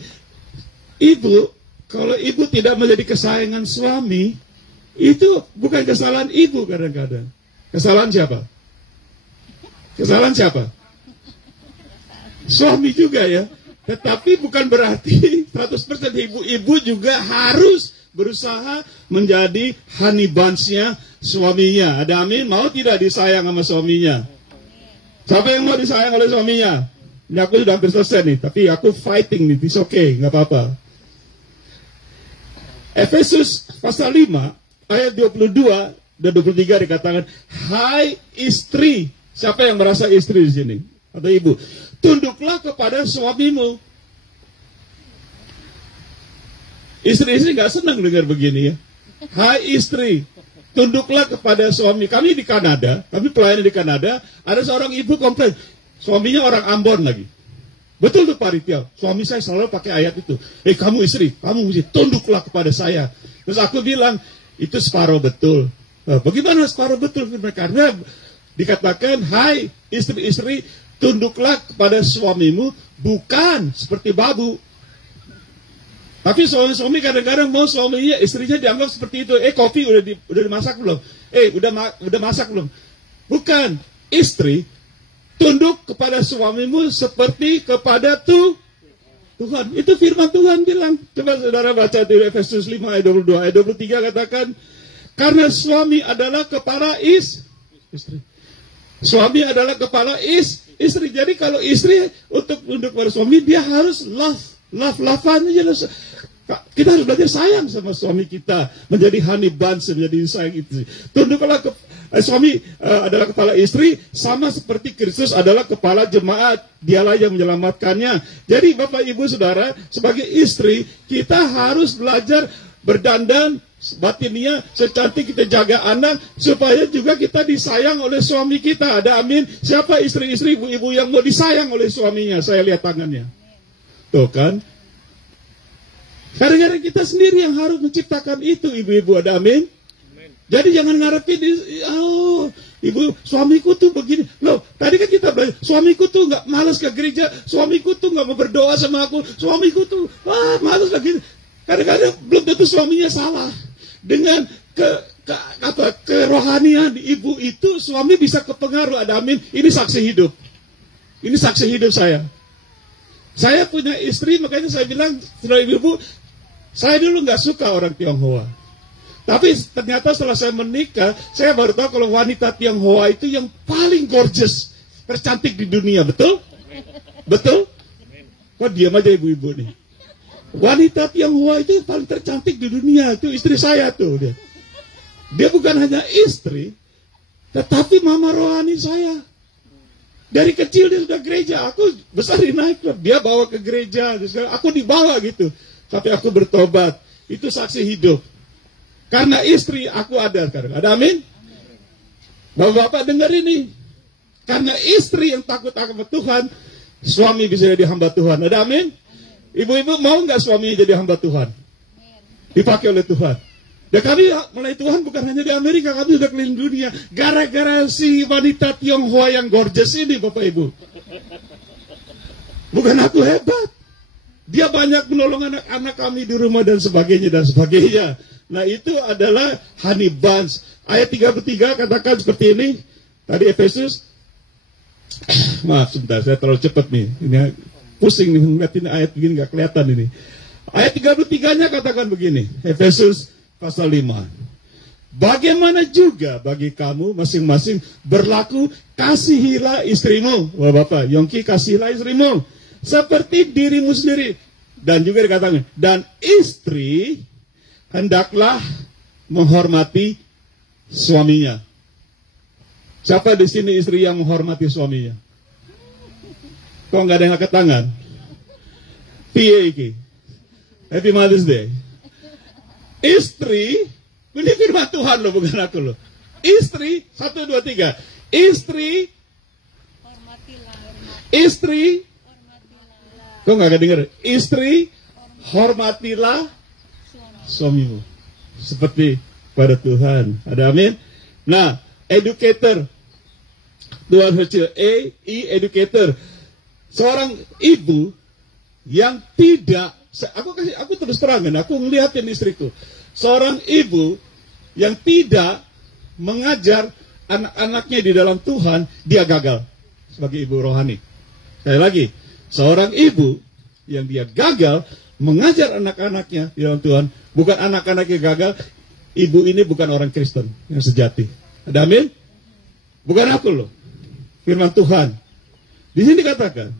ibu, kalau ibu tidak menjadi kesayangan suami, itu bukan kesalahan ibu kadang-kadang. Kesalahan siapa? Kesalahan siapa? Suami juga ya. Tetapi bukan berarti 100% ibu-ibu juga harus berusaha menjadi honey buns-nya suaminya. Ada amin? Mau tidak disayang sama suaminya? Siapa yang mau disayang oleh suaminya? Ini aku sudah hampir selesai nih, tapi aku fighting nih, it's okay, nggak apa-apa. Efesus pasal 5, ayat 22 dan 23 dikatakan, hai istri. Siapa yang merasa istri di sini? Atau ibu? Tunduklah kepada suamimu. Istri-istri nggak senang dengar begini ya. Hai istri, tunduklah kepada suami. Kami di Kanada, kami pelayan di Kanada, ada seorang ibu komplain, suaminya orang Ambon lagi. Betul tuh Pak Ritya, suami saya selalu pakai ayat itu. Kamu istri, kamu mesti tunduklah kepada saya. Terus aku bilang, itu separuh betul. Bagaimana separuh betul? Karena dikatakan, hai istri-istri, tunduklah kepada suamimu, bukan seperti babu. Tapi suami-suami kadang-kadang mau suaminya, istrinya dianggap seperti itu. Kopi udah dimasak belum? Udah masak belum? Bukan, istri, tunduk kepada suamimu seperti kepada Tuhan. Itu firman Tuhan bilang. Coba saudara baca di Efesus 5 ayat 22. Ayat 23 katakan, karena suami adalah kepala istri. Suami adalah kepala istri. Jadi kalau istri untuk tunduk kepada suami, dia harus love-lovean aja. Kita harus belajar sayang sama suami kita. Menjadi honey buns, menjadi sayang itu. Tunduklah suami adalah kepala istri, sama seperti Kristus adalah kepala jemaat. Dialah yang menyelamatkannya. Jadi Bapak Ibu Saudara, sebagai istri, kita harus belajar berdandan batinnya secantik, kita jaga anak, supaya juga kita disayang oleh suami kita. Ada amin? Siapa istri-istri, ibu-ibu yang mau disayang oleh suaminya? Saya lihat tangannya. Tuh kan? Kadang-kadang kita sendiri yang harus menciptakan itu, ibu-ibu. Ada amin? Jadi jangan ngarepin, ibu, suamiku tuh begini. Loh, tadi kan kita belajar, suamiku tuh nggak malas ke gereja, suamiku tuh nggak mau berdoa sama aku, suamiku tuh, malas lagi. Kadang-kadang belum tentu suaminya salah. Dengan kerohanian ibu itu, suami bisa kepengaruh. Ada amin? Ini saksi hidup. Ini saksi hidup saya. Saya punya istri, makanya saya bilang, saudara ibu-ibu, saya dulu nggak suka orang Tionghoa. Tapi ternyata setelah saya menikah, saya baru tahu kalau wanita Tionghoa itu yang paling gorgeous, tercantik di dunia, betul? Betul? Kok diam aja ibu-ibu nih? Wanita Tionghoa itu yang paling tercantik di dunia, itu istri saya tuh. Dia bukan hanya istri, tetapi mama rohani saya. Dari kecil dia sudah gereja, aku besar di naik, dia bawa ke gereja, aku dibawa gitu. Tapi aku bertobat, itu saksi hidup. Karena istri aku ada sekarang. Ada amin? Bapak-bapak dengar ini. Karena istri yang takut akan Tuhan, suami bisa jadi hamba Tuhan. Ada amin? Ibu-ibu mau nggak suami jadi hamba Tuhan? Dipakai oleh Tuhan. Dan kami mulai Tuhan bukan hanya di Amerika, kami sudah keliling dunia. Gara-gara si wanita Tionghoa yang gorgeous ini, Bapak Ibu. Bukan aku hebat. Dia banyak menolong anak-anak kami di rumah dan sebagainya dan sebagainya. Nah itu adalah honey buns. Ayat 33 katakan seperti ini. Tadi Efesus. Maaf sebentar, saya terlalu cepat nih. Ini pusing nih, ngeliatin ayat begini gak kelihatan ini. Ayat 33-nya katakan begini. Efesus pasal 5. Bagaimana juga bagi kamu masing-masing berlaku, kasihilah istrimu. Wah Bapak, Yongki kasihilah istrimu seperti dirimu sendiri. Dan juga dikatakan, dan istri hendaklah menghormati suaminya. Siapa di sini istri yang menghormati suaminya? Kok nggak ada yang angkat tangan? PAK. Happy Mother's Day. Istri Ini firman Tuhan loh, bukan aku loh. Istri, 1, 2, 3. Istri, kok nggak kedenger? Istri, hormatilah suamimu seperti pada Tuhan. Ada amin? Nah, educator, Tuhan kecil, educator. Seorang ibu yang tidak, aku terus terangin, aku ngeliatin istriku. Seorang ibu yang tidak mengajar anak-anaknya di dalam Tuhan, dia gagal sebagai ibu rohani. Sekali lagi, seorang ibu yang dia gagal mengajar anak-anaknya di dalam Tuhan, bukan anak-anaknya gagal, ibu ini bukan orang Kristen yang sejati. Ada amin? Bukan aku loh, firman Tuhan. Di sini dikatakan,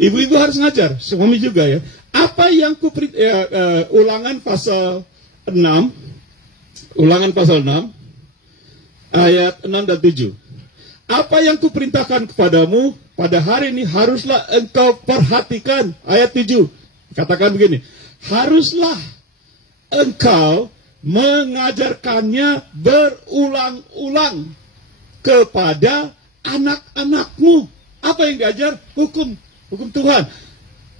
ibu-ibu harus ngajar, suami juga ya. Apa yang Ulangan pasal 6, Ulangan pasal 6, ayat 6 dan 7. Apa yang kuperintahkan kepadamu pada hari ini haruslah engkau perhatikan. Ayat 7. Katakan begini. Haruslah engkau mengajarkannya berulang-ulang kepada anak-anakmu. Apa yang diajar? Hukum Tuhan.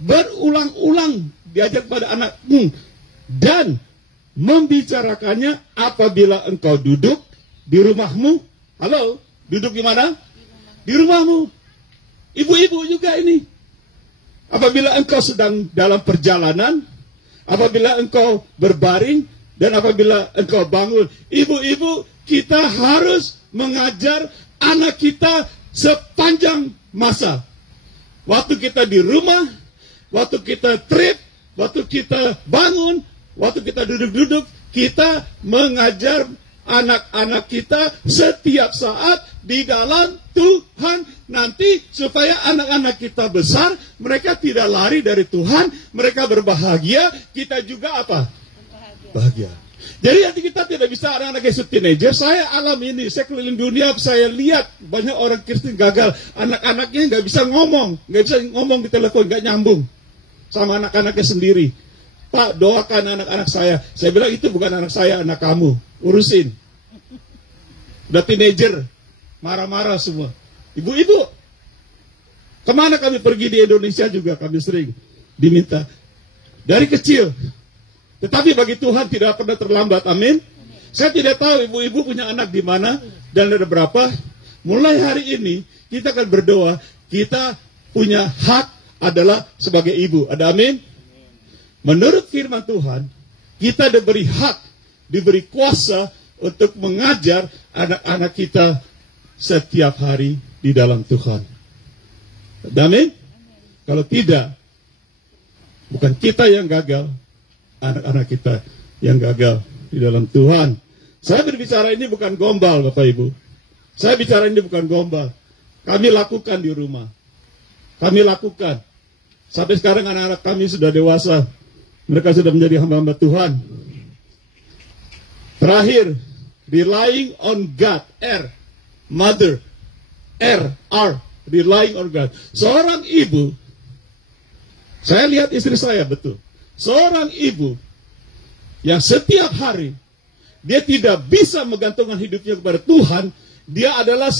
Berulang-ulang diajar kepada anakmu. Dan membicarakannya apabila engkau duduk di rumahmu. Halo, duduk di mana? Di rumahmu. Ibu-ibu juga ini. Apabila engkau sedang dalam perjalanan, apabila engkau berbaring, dan apabila engkau bangun. Ibu-ibu, kita harus mengajar anak kita sepanjang masa. Waktu kita di rumah, waktu kita trip, waktu kita bangun, waktu kita duduk-duduk, kita mengajar anak-anak kita setiap saat di dalam Tuhan nanti, supaya anak-anak kita besar, mereka tidak lari dari Tuhan, mereka berbahagia, kita juga apa? Bahagia. Jadi nanti kita tidak bisa anak-anak Yesus teenager. Saya alami ini, saya keliling dunia, saya lihat banyak orang Kristen gagal, anak-anaknya nggak bisa ngomong di telepon, nggak nyambung sama anak-anaknya sendiri. Pak, doakan anak-anak saya. Saya bilang itu bukan anak saya, anak kamu. Urusin. Udah teenager, marah-marah semua. Ibu-ibu, kemana kami pergi di Indonesia juga kami sering diminta dari kecil. Tetapi bagi Tuhan tidak pernah terlambat, amin. Saya tidak tahu ibu-ibu punya anak di mana dan ada berapa. Mulai hari ini kita akan berdoa, kita punya hak adalah sebagai ibu. Ada amin? Menurut firman Tuhan, kita diberi hak, diberi kuasa untuk mengajar anak-anak kita setiap hari di dalam Tuhan. Amin? Kalau tidak, bukan kita yang gagal, anak-anak kita yang gagal di dalam Tuhan. Saya berbicara ini bukan gombal, Bapak Ibu. Saya bicara ini bukan gombal. Kami lakukan di rumah. Kami lakukan. Sampai sekarang anak-anak kami sudah dewasa. Mereka sudah menjadi hamba-hamba Tuhan. Terakhir, relying on God. R. Mother. R. Relying on God. Seorang ibu, saya lihat istri saya betul. Seorang ibu yang setiap hari dia tidak bisa menggantungkan hidupnya kepada Tuhan, dia adalah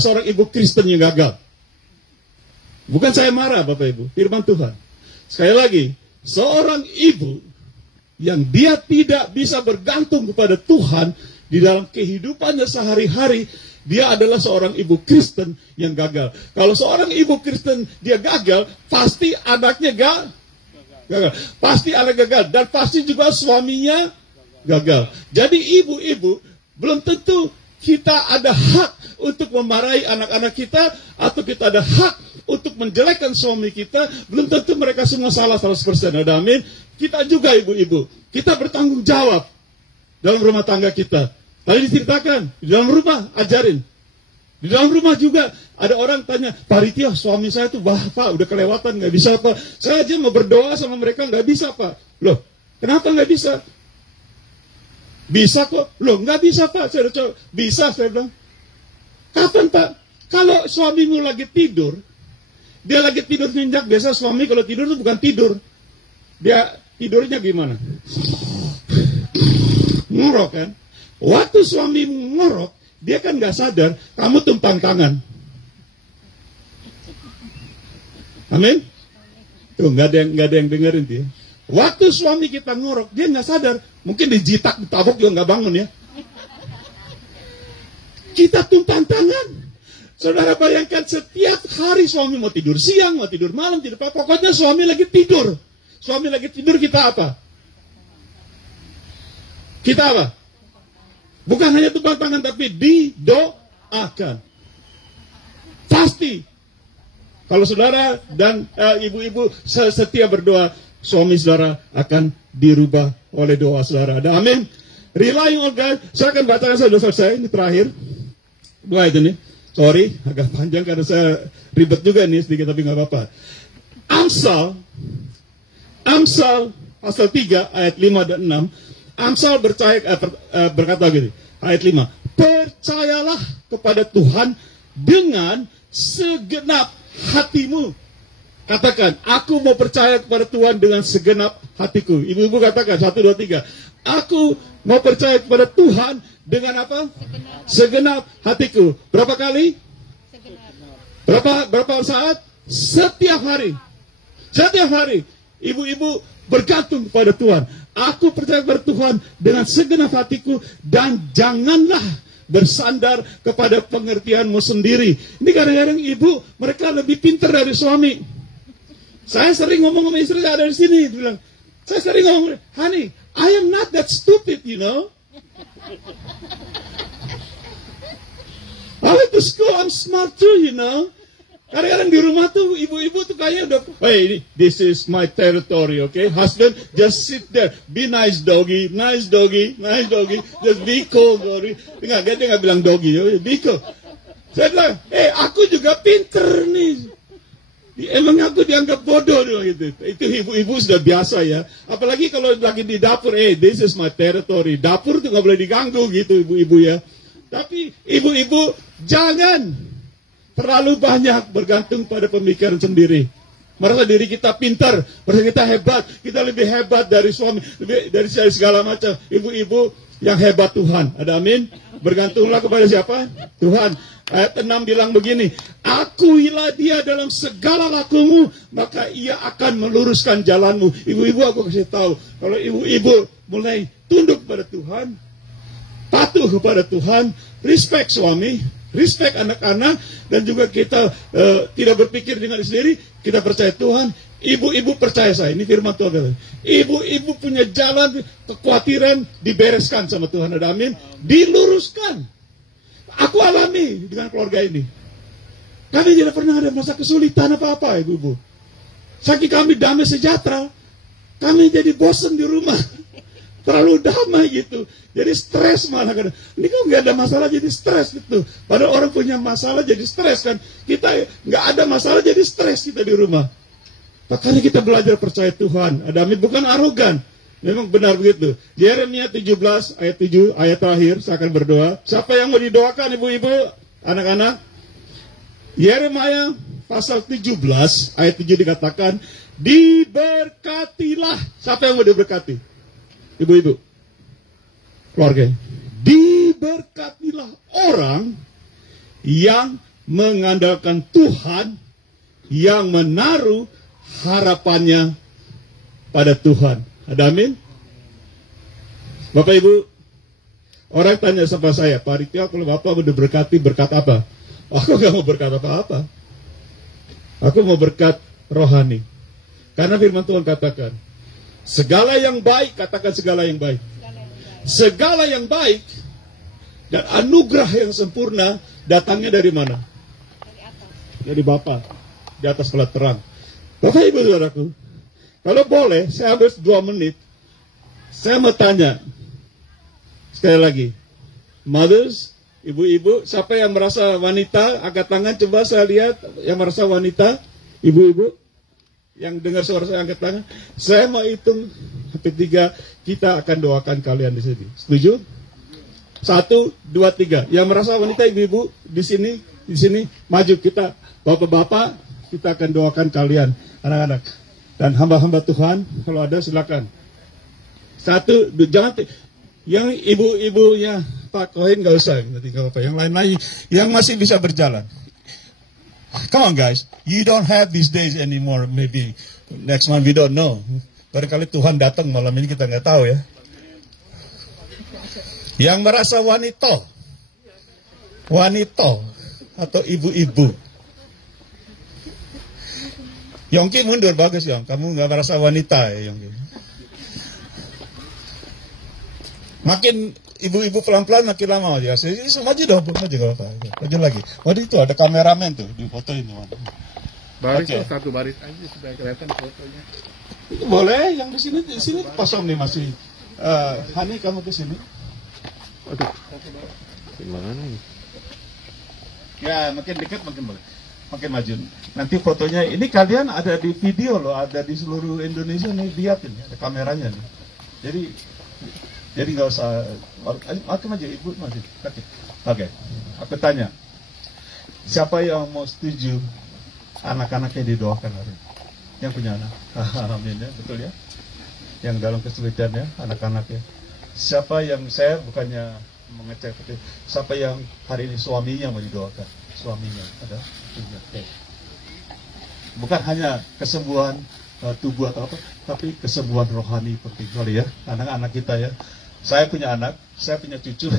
seorang ibu Kristen yang gagal. Bukan saya marah, Bapak Ibu, firman Tuhan. Sekali lagi, seorang ibu yang dia tidak bisa bergantung kepada Tuhan di dalam kehidupannya sehari-hari, dia adalah seorang ibu Kristen yang gagal. Kalau seorang ibu Kristen dia gagal, pasti anaknya gagal. Pasti anak gagal, dan pasti juga suaminya gagal. Jadi ibu-ibu, belum tentu kita ada hak untuk memarahi anak-anak kita, atau kita ada hak untuk menjelekkan suami kita. Belum tentu mereka semua salah 100%. Ada amin? Kita juga ibu-ibu, kita bertanggung jawab dalam rumah tangga kita. Tadi diceritakan, di dalam rumah ajarin. Di dalam rumah juga ada orang tanya, Pak Ritio, suami saya tuh Pak, udah kelewatan, nggak bisa Pak. Saya aja mau berdoa sama mereka, nggak bisa Pak. Loh, kenapa nggak bisa? Bisa kok. Loh, nggak bisa Pak. Saya udah coba. Bisa, saya bilang. Kapan Pak? Kalau suamimu lagi tidur, dia lagi tidur nyenyak. Biasa suami kalau tidur itu bukan tidur. Dia tidurnya gimana? ngorok kan. Waktu suami ngorok, dia kan nggak sadar, kamu tumpang tangan. Amin. Tuh nggak ada yang dengerin dia. Waktu suami kita ngorok, dia nggak sadar, mungkin dijitak, ditabok juga nggak bangun ya. Kita tumpang tangan. Saudara bayangkan setiap hari suami mau tidur siang, mau tidur malam, tidur pagi. Pokoknya suami lagi tidur. Suami lagi tidur, kita apa? Kita apa? Bukan hanya tumpang tangan, tapi didoakan. Pasti. Kalau saudara dan ibu-ibu setia berdoa, suami saudara akan dirubah oleh doa saudara. Ada amin. Relying on God. Saya akan bacakan, saya sudah selesai. Ini terakhir. Dua itu nih. Sorry, agak panjang karena saya ribet juga nih sedikit, tapi nggak apa-apa. Amsal pasal 3 ayat 5 dan 6. Amsal berkata gini, ayat 5. Percayalah kepada Tuhan dengan segenap hatimu. Katakan, aku mau percaya kepada Tuhan dengan segenap hatiku. Ibu-ibu katakan, 1, 2, 3. Aku mau percaya kepada Tuhan dengan apa? Segenap hatiku. Berapa kali? Berapa saat? Setiap hari. Setiap hari. Ibu-ibu bergantung kepada Tuhan. Aku percaya kepada Tuhan dengan segenap hatiku, dan janganlah bersandar kepada pengertianmu sendiri. Ini kadang-kadang ibu, mereka lebih pintar dari suami. Saya sering ngomong sama istri, ada di sini, dia bilang, saya sering ngomong, honey, I am not that stupid, you know. I went to school, I'm smart too, you know. Kadang-kadang di rumah tuh, ibu-ibu tuh kayaknya udah, hey, this is my territory, okay? Husband, just sit there. Be nice, doggy. Nice, doggy. Nice, doggy. Just be cool, doggy. Dia nggak bilang doggy, be cool. Saya bilang, aku juga pinter nih. Emang aku dianggap bodoh gitu. Itu ibu-ibu sudah biasa ya. Apalagi kalau lagi di dapur, this is my territory. Dapur tuh nggak boleh diganggu gitu, ibu-ibu ya. Tapi ibu-ibu jangan terlalu banyak bergantung pada pemikiran sendiri. Merasa diri kita pintar, merasa kita hebat, kita lebih hebat dari suami, lebih dari segala macam. Ibu-ibu yang hebat Tuhan. Ada amin? Bergantunglah kepada siapa? Tuhan. Ayat 6 bilang begini, akuilah dia dalam segala lakumu, maka ia akan meluruskan jalanmu. Ibu-ibu aku kasih tahu, kalau ibu-ibu mulai tunduk pada Tuhan, patuh kepada Tuhan, respect suami, respect anak-anak, dan juga kita tidak berpikir dengan diri sendiri, kita percaya Tuhan. Ibu-ibu percaya saya, ini firman Tuhan. Ibu-ibu punya jalan kekhawatiran dibereskan sama Tuhan, ada amin, diluruskan. Aku alami dengan keluarga ini. Kami tidak pernah ada masa kesulitan apa-apa, ibu-ibu. Saking kami damai sejahtera, kami jadi bosan di rumah. Terlalu damai gitu. Jadi stres malah kan. Ini kan nggak ada masalah jadi stres gitu. Padahal orang punya masalah jadi stres kan. Kita nggak ada masalah jadi stres kita di rumah. Makanya kita belajar percaya Tuhan. Ada amin, bukan arogan. Memang benar begitu. Yeremia 17 ayat 7, ayat terakhir, saya akan berdoa. Siapa yang mau didoakan ibu-ibu, anak-anak? Yeremia pasal 17 ayat 7 dikatakan, diberkatilah. Siapa yang mau diberkati? Ibu-ibu, keluarga. Diberkatilah orang yang mengandalkan Tuhan, yang menaruh harapannya pada Tuhan. Ada amin? Bapak Ibu, orang tanya sama saya, Pak Ritio, kalau Bapak udah berkati, berkat apa? Aku gak mau berkat apa-apa. Aku mau berkat rohani. Karena firman Tuhan katakan, segala yang baik, katakan segala yang baik. Segala yang baik dan anugerah yang sempurna datangnya dari mana? Dari Bapa, di atas pelat terang. Bapak Ibu saudaraku, kalau boleh, saya ambil 2 menit. Saya mau tanya, sekali lagi, mothers, ibu-ibu, siapa yang merasa wanita, angkat tangan, coba saya lihat, yang merasa wanita, ibu-ibu, yang dengar suara saya angkat tangan. Saya mau hitung sampai 3, kita akan doakan kalian di sini. Setuju? 1, 2, 3. Yang merasa wanita, ibu-ibu, di sini, maju kita, bapak-bapak, kita akan doakan kalian, anak-anak. Dan hamba-hamba Tuhan, kalau ada silakan. 1, jangan Yang ibu-ibunya Pak Kohen nggak usah, nanti nggak apa. Yang lain-lain yang masih bisa berjalan. Come on guys, you don't have these days anymore. Maybe next month we don't know. Barangkali Tuhan datang malam ini kita nggak tahu ya. Yang merasa wanita atau ibu-ibu. Yongki mundur, bagus Yong. Kamu nggak merasa wanita ya Yongki. Makin ibu-ibu pelan-pelan makin lama aja. Maju dong, maju nggak apa. Maju lagi. Waduh itu ada kameramen tuh di foto ini. Baris Oke. satu baris aja supaya kelihatan fotonya. Boleh, yang di sini kosong nih masih. Hani kamu ke sini. Aduh. Gimana nih? Ya, makin dekat makin boleh. Makin maju. Nanti fotonya ini kalian ada di video loh, ada di seluruh Indonesia nih, lihat ini, ada kameranya nih. Jadi nggak usah, makin aja ibu masih. Oke. Aku tanya, siapa yang mau setuju anak-anaknya didoakan hari ini? Yang punya anak, amin ya, betul ya. Yang dalam kesulitan ya, anak-anaknya. Siapa yang saya bukannya mengecek, siapa yang hari ini suaminya mau didoakan? Suaminya ada. Bukan hanya kesembuhan tubuh atau apa, tapi kesembuhan rohani penting kali ya, anak-anak kita ya. Saya punya anak, saya punya cucu,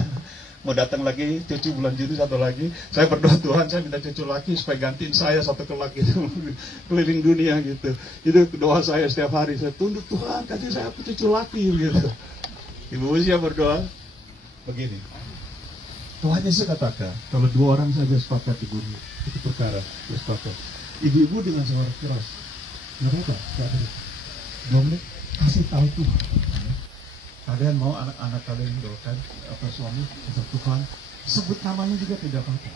mau datang lagi cucu bulan Juni satu lagi. Saya berdoa Tuhan, saya minta cucu laki supaya gantiin saya satu kelak gitu, keliling dunia gitu. Itu doa saya setiap hari. Saya tunduk Tuhan, kasih saya cucu laki gitu. Ibu usia berdoa begini. Tuhan Yesus katakan, kalau dua orang saja sepakat di bumi, itu perkara sepakat. Ibu-ibu dengan suara keras, nggak ada. Boleh kasih tahu Tuhan. Kalian mau anak-anak kalian doakan apa suami atau Tuhan, sebut namanya juga tidak apa-apa.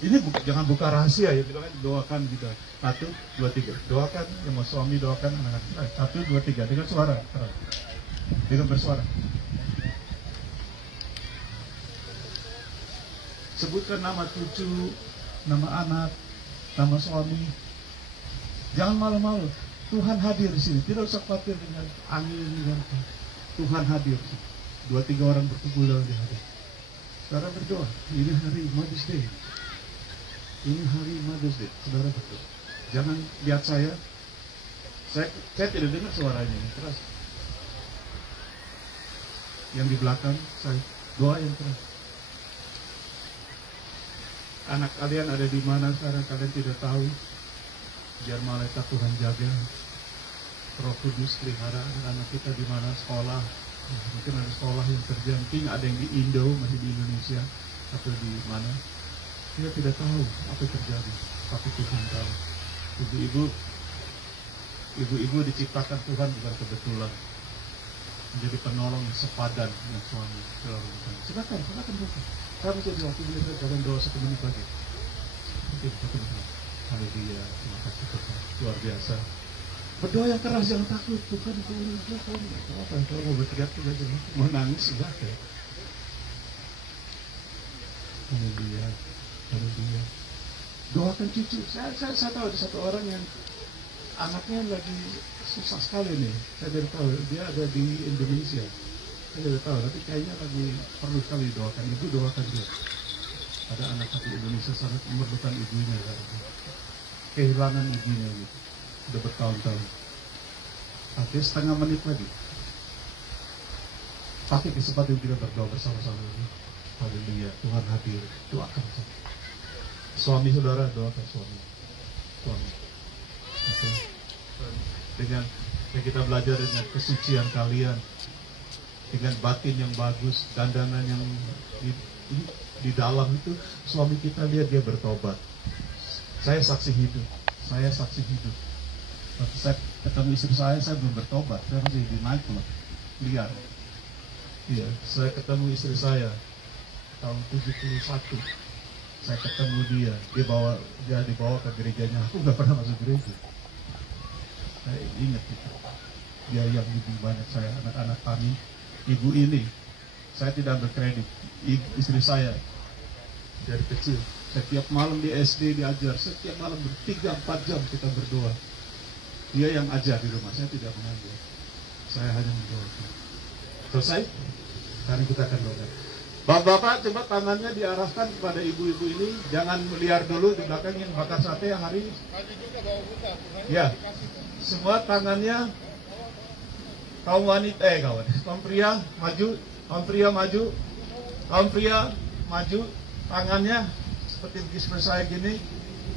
Ini jangan buka rahasia ya, kita kan doakan gitu. 1, 2, 3, doakan yang mau suami doakan anak-anak. 1, 2, 3 dengan suara keras, dengan bersuara. Sebutkan nama cucu, nama anak, nama suami. Jangan malu-malu. Tuhan hadir di sini. Tidak usah khawatir dengan angin, dengan Tuhan hadir. 2-3 orang berkumpul dalam di hari. Saudara berdoa. Ini hari Mother's Day. Ini hari Mother's Day. Saudara berdoa. Jangan lihat saya. Saya tidak dengar suaranya keras. Yang di belakang saya doa yang keras. Anak kalian ada di mana sekarang kalian tidak tahu. Biar malaikat Tuhan jaga. Roh Kudus pelihara anak-anak kita di mana sekolah. Mungkin ada sekolah yang terjangkit, ada yang di Indo, masih di Indonesia atau di mana. Kita tidak tahu apa yang terjadi, tapi Tuhan tahu. Ibu-ibu diciptakan Tuhan bukan kebetulan. Menjadi penolong yang sepadan dengan suami. Silakan doa. Saya masih ada waktu boleh kalian doa 1 menit lagi. Haleluya, terima kasih Tuhan, luar biasa. Berdoa yang keras, jangan takut. Tuhan, kalau mau berteriak juga jangan mau nangis juga. Haleluya. Doakan cucu. Saya tahu ada satu orang yang anaknya lagi susah sekali nih. Saya tidak tahu, dia ada di Indonesia. Saya tidak tahu, tapi kayaknya lagi perlu sekali doakan. Ibu doakan dia. Ada anak satu Indonesia sangat memerlukan ibunya. Kehilangan ibunya gitu. Sudah bertahun-tahun. Oke, setengah menit lagi. Pakai kesempatan kita berdoa bersama-sama ini. Haleluya, Tuhan hadir. Doakan saja. Suami saudara, doakan suami. Oke. Dengan kita belajar dengan kesucian kalian, dengan batin yang bagus, dandanan yang di dalam itu, suami kita lihat dia bertobat. Saya saksi hidup. Waktu saya ketemu istri saya belum bertobat. Saya masih di nightclub, liar. Iya, saya ketemu istri saya tahun 71. Saya ketemu dia dibawa ke gerejanya. Aku nggak pernah masuk gereja. Saya ingat itu. Dia yang lebih banyak saya, anak-anak kami. Ibu ini, saya tidak berkredit. Istri saya dari kecil. Setiap malam di SD diajar, setiap malam 3-4 jam kita berdoa. Dia yang ajar di rumah, saya tidak mengajar. Saya hanya mendoakan. Selesai? Sekarang kita akan doakan. Bapak-bapak, coba tangannya diarahkan kepada ibu-ibu ini. Jangan liar dulu di belakang yang bakar sate yang hari ini. Ya, semua tangannya. Kaum wanita, kaum pria maju, kaum pria maju, kaum pria maju. Tangannya seperti saya gini.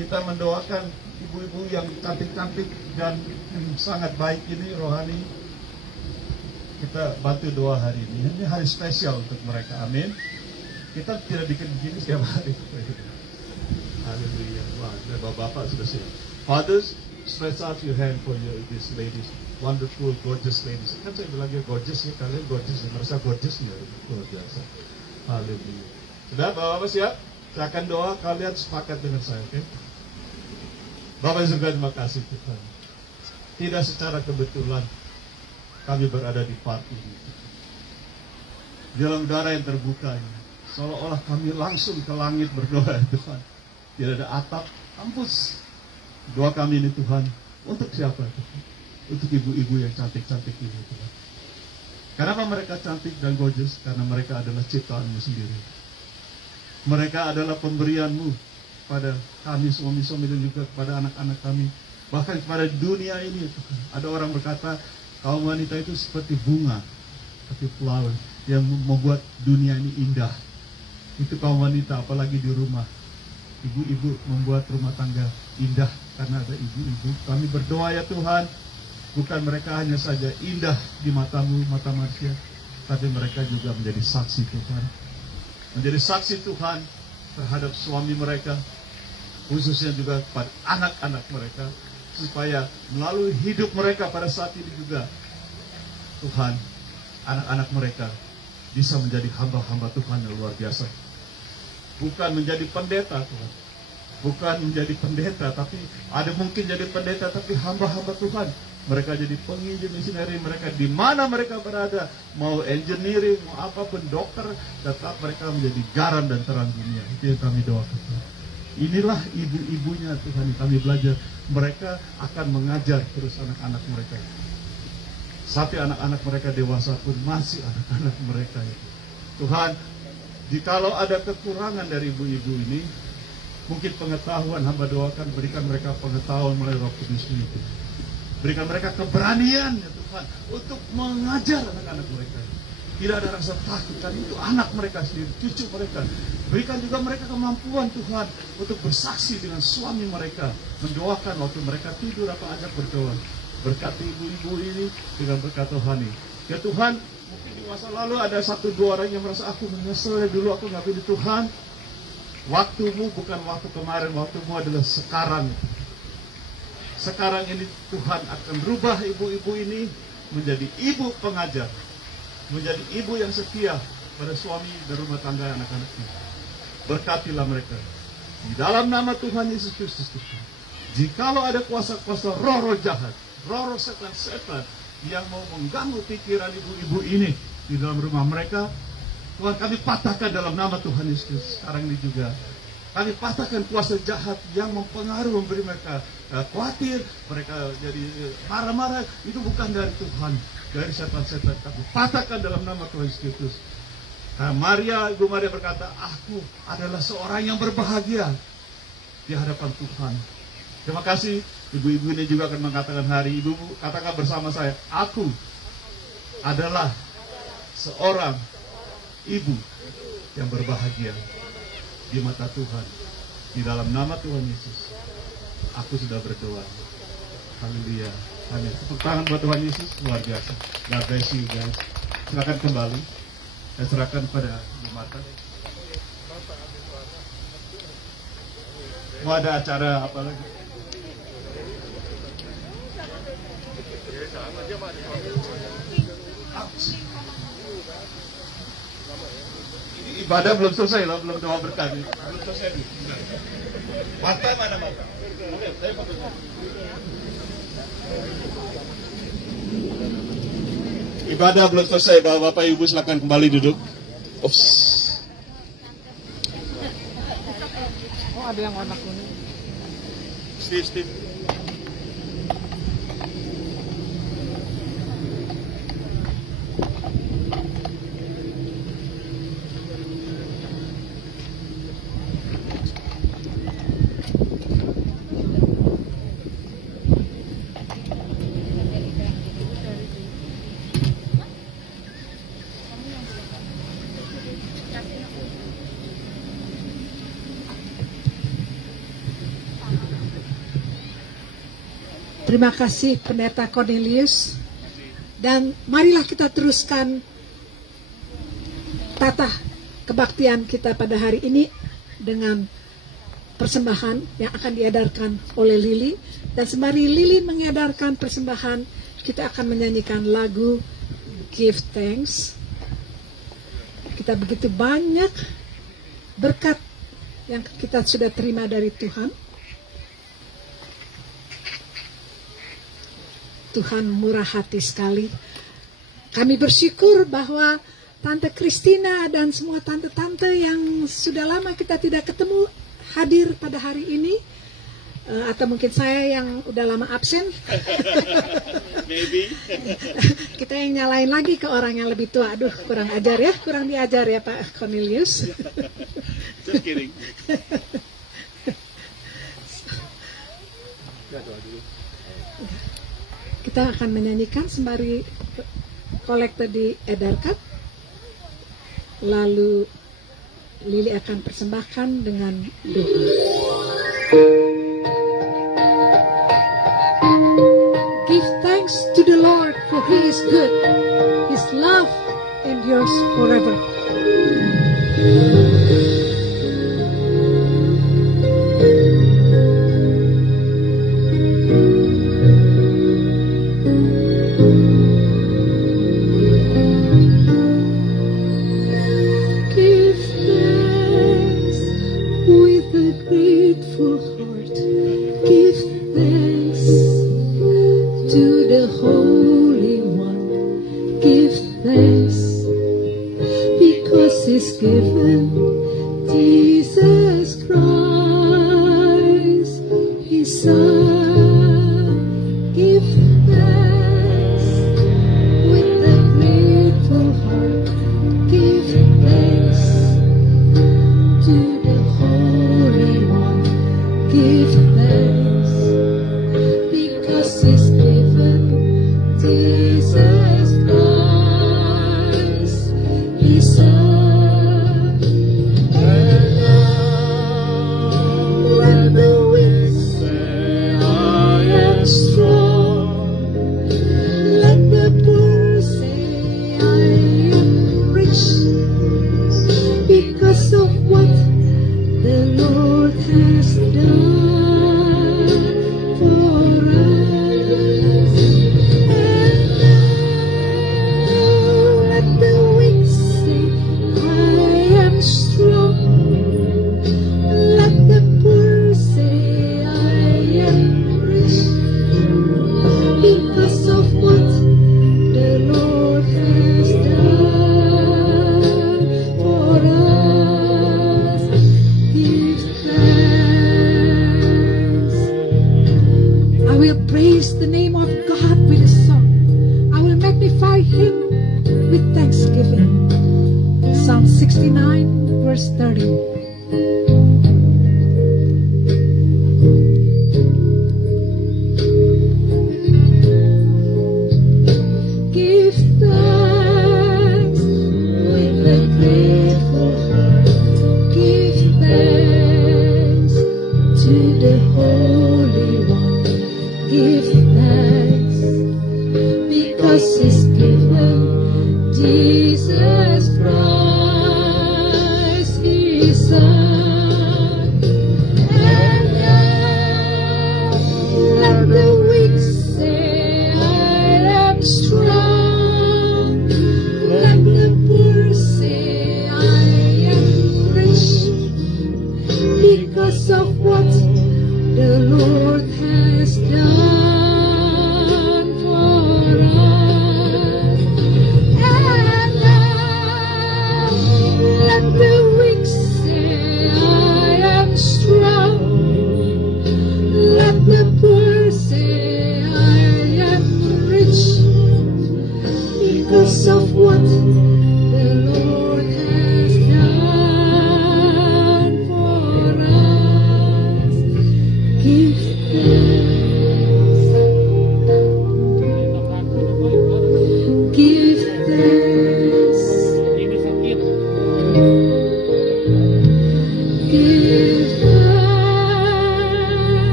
Kita mendoakan ibu-ibu yang cantik-cantik dan sangat baik ini, rohani. Kita bantu doa hari ini. Ini hari spesial untuk mereka. Amin. Kita tidak bikin begini setiap hari. Haleluya. Wah, bapak-bapak sudah siap. Fathers, stretch out your hand for these ladies. Wonderful, gorgeous ladies. Kan saya bilang ya gorgeous ya. Kalian gorgeous ya. Merasa gorgeous ya. Luar biasa. Haleluya. Sudah, bapak-bapak siap? Saya akan doa. Kalian sepakat dengan saya, oke? Bapak surga, terima kasih Tuhan. Tidak secara kebetulan kami berada di party ini. Dalam udara yang terbuka ini, seolah-olah kami langsung ke langit berdoa, Tuhan. Tidak ada atap, kampus. Doa kami ini Tuhan, untuk siapa Tuhan? Untuk ibu-ibu yang cantik-cantik ini Tuhan. Kenapa mereka cantik dan gorgeous? Karena mereka adalah ciptaan-Mu sendiri. Mereka adalah pemberian-Mu pada kami suami-suami dan juga kepada anak-anak kami. Bahkan kepada dunia ini Tuhan. Ada orang berkata, kaum wanita itu seperti bunga, seperti flower yang membuat dunia ini indah. Itu kaum wanita, apalagi di rumah. Ibu-ibu membuat rumah tangga indah karena ada ibu-ibu. Kami berdoa ya Tuhan, bukan mereka hanya saja indah di mata-Mu, mata manusia, tapi mereka juga menjadi saksi Tuhan. Menjadi saksi Tuhan terhadap suami mereka, khususnya juga kepada anak-anak mereka, supaya melalui hidup mereka pada saat ini juga Tuhan, anak-anak mereka bisa menjadi hamba-hamba Tuhan yang luar biasa. Bukan menjadi pendeta Tuhan, bukan menjadi pendeta, tapi ada mungkin jadi pendeta tapi hamba-hamba Tuhan. Mereka jadi penginjil misioneri, mereka di mana mereka berada, mau engineering, mau apapun, dokter, tetap mereka menjadi garam dan terang dunia. Itu yang kami doakan. Inilah ibu-ibunya Tuhan yang kami belajar. Mereka akan mengajar terus anak-anak mereka. Sampai anak-anak mereka dewasa pun masih anak-anak mereka itu. Tuhan, jikalau ada kekurangan dari ibu-ibu ini, mungkin pengetahuan hamba doakan, berikan mereka pengetahuan melalui Roh Kudus itu. Berikan mereka keberanian ya Tuhan untuk mengajar anak-anak mereka. Tidak ada rasa takut, karena itu anak mereka sendiri, cucu mereka. Berikan juga mereka kemampuan Tuhan untuk bersaksi dengan suami mereka, mendoakan waktu mereka tidur apa aja berdoa. Berkati ibu-ibu ini dengan berkat rohani. Ya Tuhan, mungkin di masa lalu ada 1-2 orang yang merasa aku menyesal dulu aku nggak pilih Tuhan. Waktumu bukan waktu kemarin, waktumu adalah sekarang. Sekarang ini Tuhan akan rubah ibu-ibu ini menjadi ibu pengajar, menjadi ibu yang setia pada suami dan rumah tangga anak-anaknya. Berkatilah mereka di dalam nama Tuhan Yesus Kristus. Jikalau ada kuasa-kuasa roh-roh jahat, roh-roh setan-setan yang mau mengganggu pikiran ibu-ibu ini di dalam rumah mereka, Tuhan kami patahkan dalam nama Tuhan Yesus. Sekarang ini juga kami patahkan kuasa jahat yang mempengaruhi, memberi mereka khawatir, mereka jadi marah-marah. Itu bukan dari Tuhan, dari setan-setan. Kami patahkan dalam nama Tuhan Yesus Kristus. Nah, Ibu Maria berkata, aku adalah seorang yang berbahagia di hadapan Tuhan. Terima kasih. Ibu-ibu ini juga akan mengatakan hari ibu, katakan bersama saya, aku adalah seorang ibu yang berbahagia di mata Tuhan. Di dalam nama Tuhan Yesus, aku sudah berdoa. Haleluya. Amin. Tepuk tangan buat Tuhan Yesus, luar biasa. God bless you guys. Silakan kembali. Saya serahkan pada Ibu Marta. Mau ada acara apa lagi? Ini ibadah belum selesai loh, belum doa berkat. Belum selesai dulu. Marta mana Marta? Oke, saya fokus. Ibadah belum selesai, Bapak Ibu silakan kembali duduk. Ups. Oh, ada yang warna kuning. Steve. Terima kasih Pendeta Cornelius. Dan marilah kita teruskan tata kebaktian kita pada hari ini dengan persembahan yang akan diedarkan oleh Lili. Dan sembari Lili mengedarkan persembahan, kita akan menyanyikan lagu Give Thanks. Kita begitu banyak berkat yang kita sudah terima dari Tuhan. Tuhan murah hati sekali. Kami bersyukur bahwa Tante Christina dan semua tante-tante yang sudah lama kita tidak ketemu hadir pada hari ini. Atau mungkin saya yang udah lama absen. Maybe. Kita yang nyalain lagi ke orang yang lebih tua. Aduh, kurang ajar ya, kurang diajar ya Pak Cornelius. Just kidding. Kita akan menyanyikan sembari kolektor diedarkan. Lalu Lili akan persembahkan dengan doa. Give thanks to the Lord, for He is good. His love endures forever.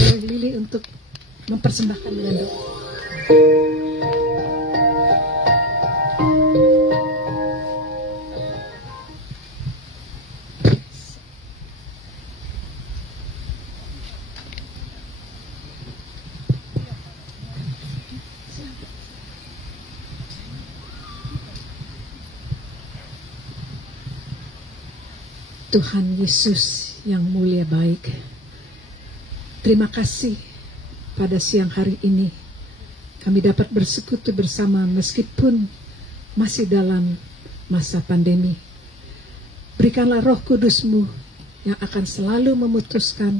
Saudara Lili untuk mempersembahkan dengan doa. Tuhan Yesus yang mulia baik, terima kasih pada siang hari ini kami dapat bersekutu bersama meskipun masih dalam masa pandemi. Berikanlah Roh Kudus-Mu yang akan selalu memutuskan,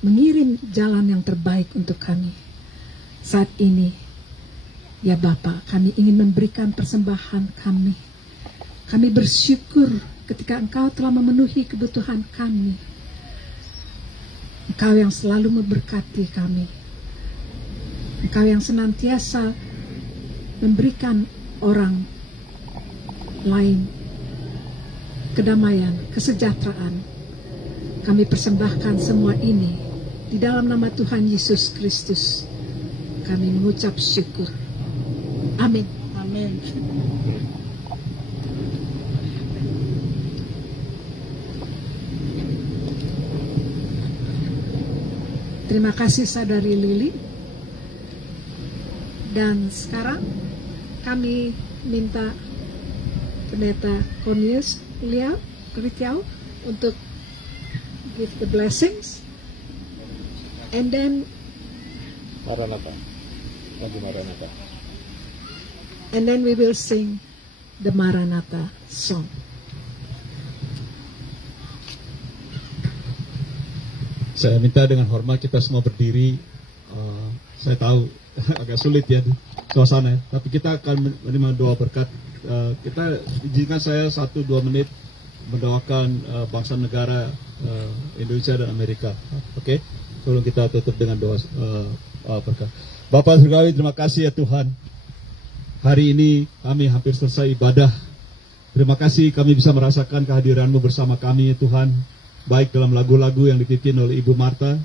mengirim jalan yang terbaik untuk kami. Saat ini, ya Bapa, kami ingin memberikan persembahan kami. Kami bersyukur ketika Engkau telah memenuhi kebutuhan kami. Engkau yang selalu memberkati kami. Engkau yang senantiasa memberikan orang lain kedamaian, kesejahteraan. Kami persembahkan semua ini di dalam nama Tuhan Yesus Kristus. Kami mengucap syukur. Amin. Amin. Terima kasih Saudari Lili. Dan sekarang kami minta Pendeta Cornelius Ritiau untuk give the blessings. And then Maranatha. Lagu Maranatha. And then we will sing the Maranatha song. Saya minta dengan hormat kita semua berdiri. Saya tahu agak sulit ya suasana, tapi kita akan menerima doa berkat. Kita izinkan saya 1-2 menit mendoakan bangsa negara Indonesia dan Amerika. Oke, sebelum kita tutup dengan doa berkat. Bapak Surgawi, terima kasih ya Tuhan. Hari ini kami hampir selesai ibadah. Terima kasih kami bisa merasakan kehadiran-Mu bersama kami ya Tuhan. Baik dalam lagu-lagu yang dipimpin oleh Ibu Marta,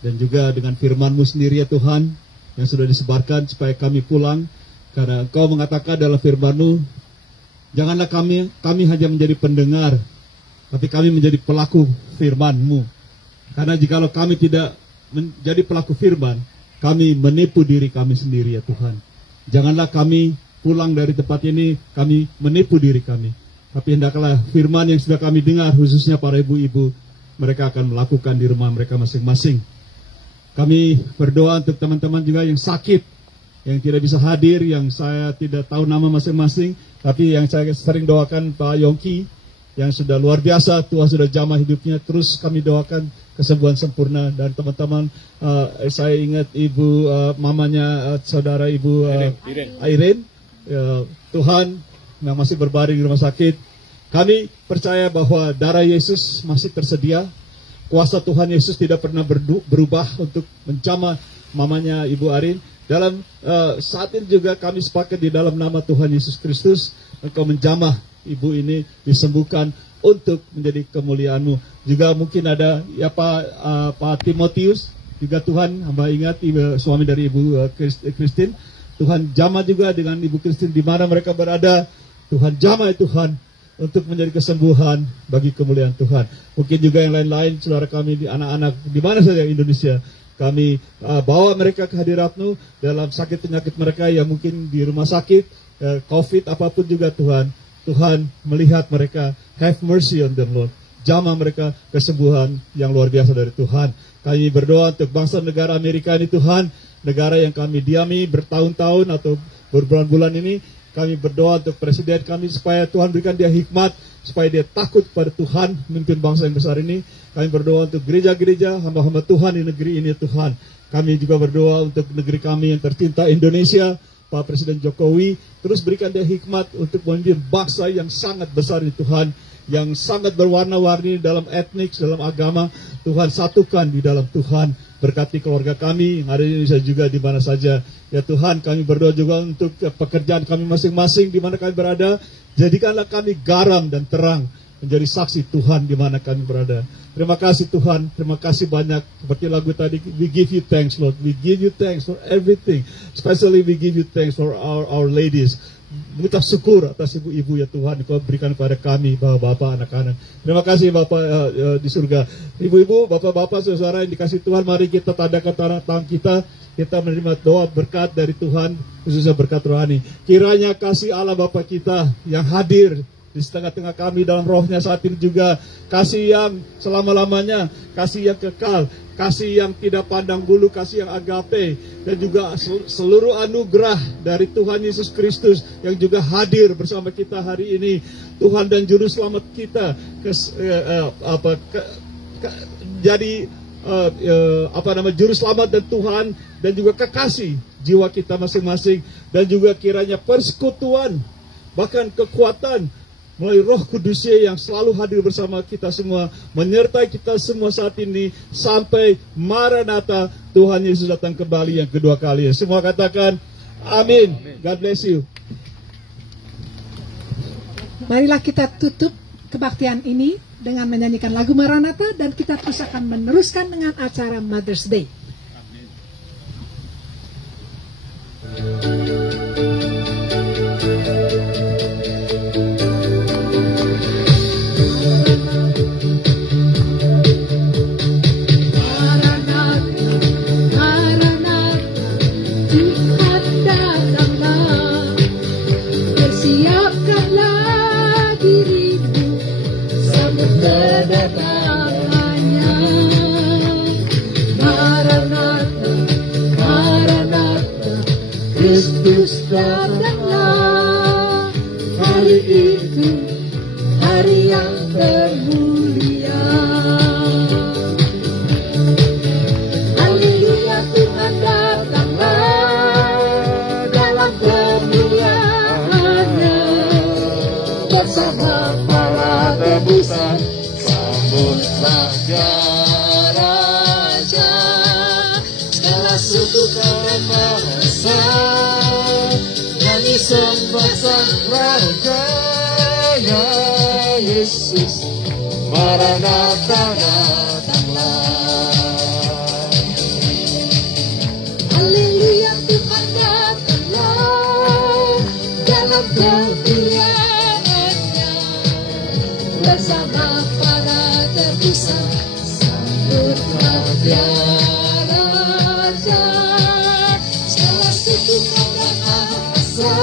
dan juga dengan firman-Mu sendiri ya Tuhan, yang sudah disebarkan supaya kami pulang, karena Engkau mengatakan dalam firman-Mu, janganlah kami hanya menjadi pendengar, tapi kami menjadi pelaku firman-Mu. Karena jikalau kami tidak menjadi pelaku firman, kami menipu diri kami sendiri ya Tuhan. Janganlah kami pulang dari tempat ini, kami menipu diri kami. Tapi hendaklah firman yang sudah kami dengar, khususnya para ibu-ibu, mereka akan melakukan di rumah mereka masing-masing. Kami berdoa untuk teman-teman juga yang sakit, yang tidak bisa hadir, yang saya tidak tahu nama masing-masing, tapi yang saya sering doakan Pak Yongki, yang sudah luar biasa, Tuhan sudah jamah hidupnya, terus kami doakan kesembuhan sempurna. Dan teman-teman, saya ingat ibu, mamanya saudara ibu Irene, Tuhan yang masih berbaring di rumah sakit. Kami percaya bahwa darah Yesus masih tersedia. Kuasa Tuhan Yesus tidak pernah berubah untuk menjamah mamanya Ibu Arin. Dalam saat ini juga kami sepakat di dalam nama Tuhan Yesus Kristus, Engkau menjamah Ibu ini, disembuhkan untuk menjadi kemuliaan-Mu. Juga mungkin ada ya Pak Timotius, juga Tuhan, hamba ingat suami dari Ibu Christine. Tuhan jamah juga dengan Ibu Christine di mana mereka berada. Tuhan jamah Tuhan untuk menjadi kesembuhan bagi kemuliaan Tuhan. Mungkin juga yang lain-lain, saudara kami, di anak-anak di mana saja Indonesia, kami bawa mereka ke hadirat-Mu dalam sakit penyakit mereka yang mungkin di rumah sakit, COVID apapun juga Tuhan. Tuhan melihat mereka, have mercy on them Lord. Jamah mereka kesembuhan yang luar biasa dari Tuhan. Kami berdoa untuk bangsa negara Amerika ini Tuhan, negara yang kami diami bertahun-tahun atau berbulan-bulan ini. Kami berdoa untuk presiden kami supaya Tuhan berikan dia hikmat, supaya dia takut pada Tuhan, memimpin bangsa yang besar ini. Kami berdoa untuk gereja-gereja, hamba-hamba Tuhan di negeri ini Tuhan. Kami juga berdoa untuk negeri kami yang tercinta Indonesia, Pak Presiden Jokowi. Terus berikan dia hikmat untuk memimpin bangsa yang sangat besar ini Tuhan, yang sangat berwarna-warni dalam etnik, dalam agama. Tuhan satukan di dalam Tuhan. Berkati keluarga kami yang ada di Indonesia juga di mana saja. Ya Tuhan, kami berdoa juga untuk pekerjaan kami masing-masing di mana kami berada. Jadikanlah kami garam dan terang menjadi saksi Tuhan di mana kami berada. Terima kasih Tuhan, terima kasih banyak. Seperti lagu tadi, we give you thanks Lord, we give you thanks for everything. Especially we give you thanks for our ladies. Mengucap syukur atas ibu-ibu ya Tuhan, Kau berikan kepada kami, bapak-bapak, anak-anak. Terima kasih Bapak di surga. Ibu-ibu, bapak-bapak, saudara yang dikasih Tuhan, mari kita tadakan tangan kita menerima doa berkat dari Tuhan, khususnya berkat rohani. Kiranya kasih Allah Bapa kita yang hadir di tengah-tengah kami dalam rohnya saat ini juga, kasih yang selama-lamanya, kasih yang kekal, kasih yang tidak pandang bulu, kasih yang agape, dan juga seluruh anugerah dari Tuhan Yesus Kristus yang juga hadir bersama kita hari ini. Tuhan dan Juru Selamat kita jadi Juru Selamat dan Tuhan, dan juga kekasih jiwa kita masing-masing, dan juga kiranya persekutuan, bahkan kekuatan melalui Roh Kudus-Nya yang selalu hadir bersama kita semua, menyertai kita semua saat ini sampai Maranatha, Tuhan Yesus datang kembali yang kedua kali. Semua katakan amin. God bless you. Marilah kita tutup kebaktian ini dengan menyanyikan lagu Maranatha, dan kita terus akan meneruskan dengan acara Mother's Day. Kristus datanglah, hari itu hari yang termulia. Haleluya, Tuhan datanglah dalam kemuliaan-Nya bersama para tebusan. Sambutlah Raja, segala suku dan bahasa, nyanyi sembah Sang Raja ya Yesus. Maranatha, datanglah. Haleluya, Tuhan datanglah dalam kemuliaan-Nya bersama para tebusan. Sambutlah Dia Raja, segala suku dan bahasa,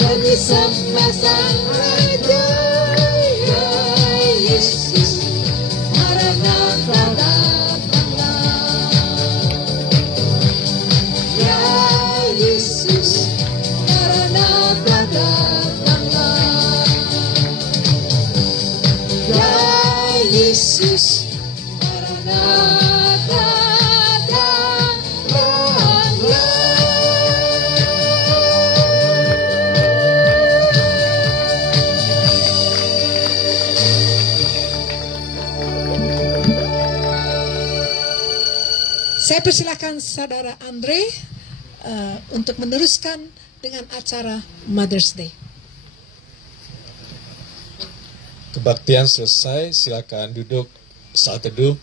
nyanyi sembah Sang Raja ya Yesus. Maranatha, datanglah ya Yesus. Maranatha, datanglah ya Yesus. Maranatha, Saya persilakan Saudara Andre untuk meneruskan dengan acara Mother's Day. Kebaktian selesai, silakan duduk saat teduh.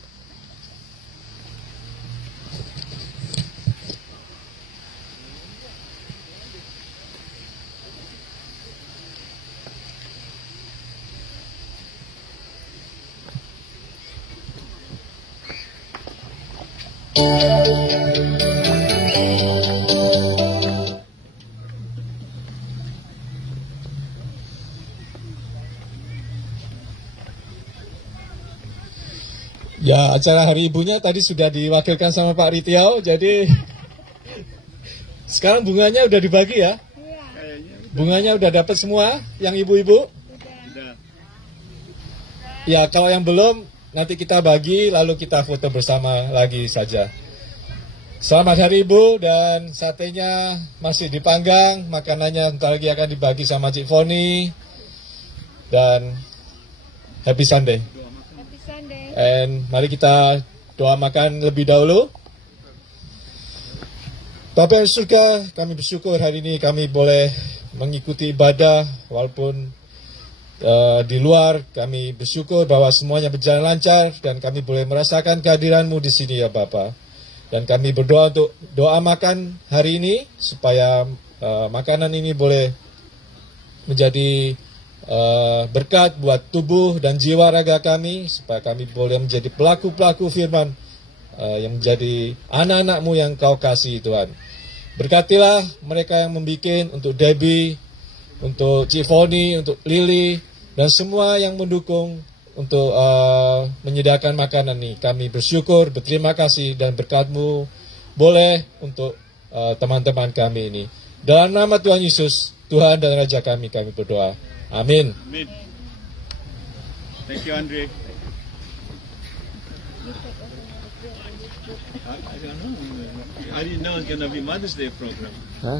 Ya, acara Hari Ibunya tadi sudah diwakilkan sama Pak Ritiau, jadi sekarang bunganya udah dibagi ya? Bunganya udah dapat semua yang ibu-ibu? Ya, kalau yang belum, nanti kita bagi, lalu kita foto bersama lagi saja. Selamat Hari Ibu, dan satenya masih dipanggang, makanannya ntar lagi akan dibagi sama Cik Foni, dan Happy Sunday. And mari kita doa makan lebih dahulu. Bapa yang surga, kami bersyukur hari ini kami boleh mengikuti ibadah walaupun di luar. Kami bersyukur bahwa semuanya berjalan lancar dan kami boleh merasakan kehadiran-Mu di sini ya Bapa. Dan kami berdoa untuk doa makan hari ini supaya makanan ini boleh menjadi berkat buat tubuh dan jiwa raga kami, supaya kami boleh menjadi pelaku-pelaku firman yang menjadi anak-anak-Mu yang Kau kasih Tuhan. Berkatilah mereka yang membuat, untuk Debbie, untuk Cik Foni, untuk Lily, dan semua yang mendukung untuk menyediakan makanan ini. Kami bersyukur, berterima kasih, dan berkat-Mu boleh untuk teman-teman kami ini. Dalam nama Tuhan Yesus, Tuhan dan Raja kami berdoa. Amin. Amin. Thank you, Andre. I don't know. I didn't know it was going to be Mother's Day program. Huh?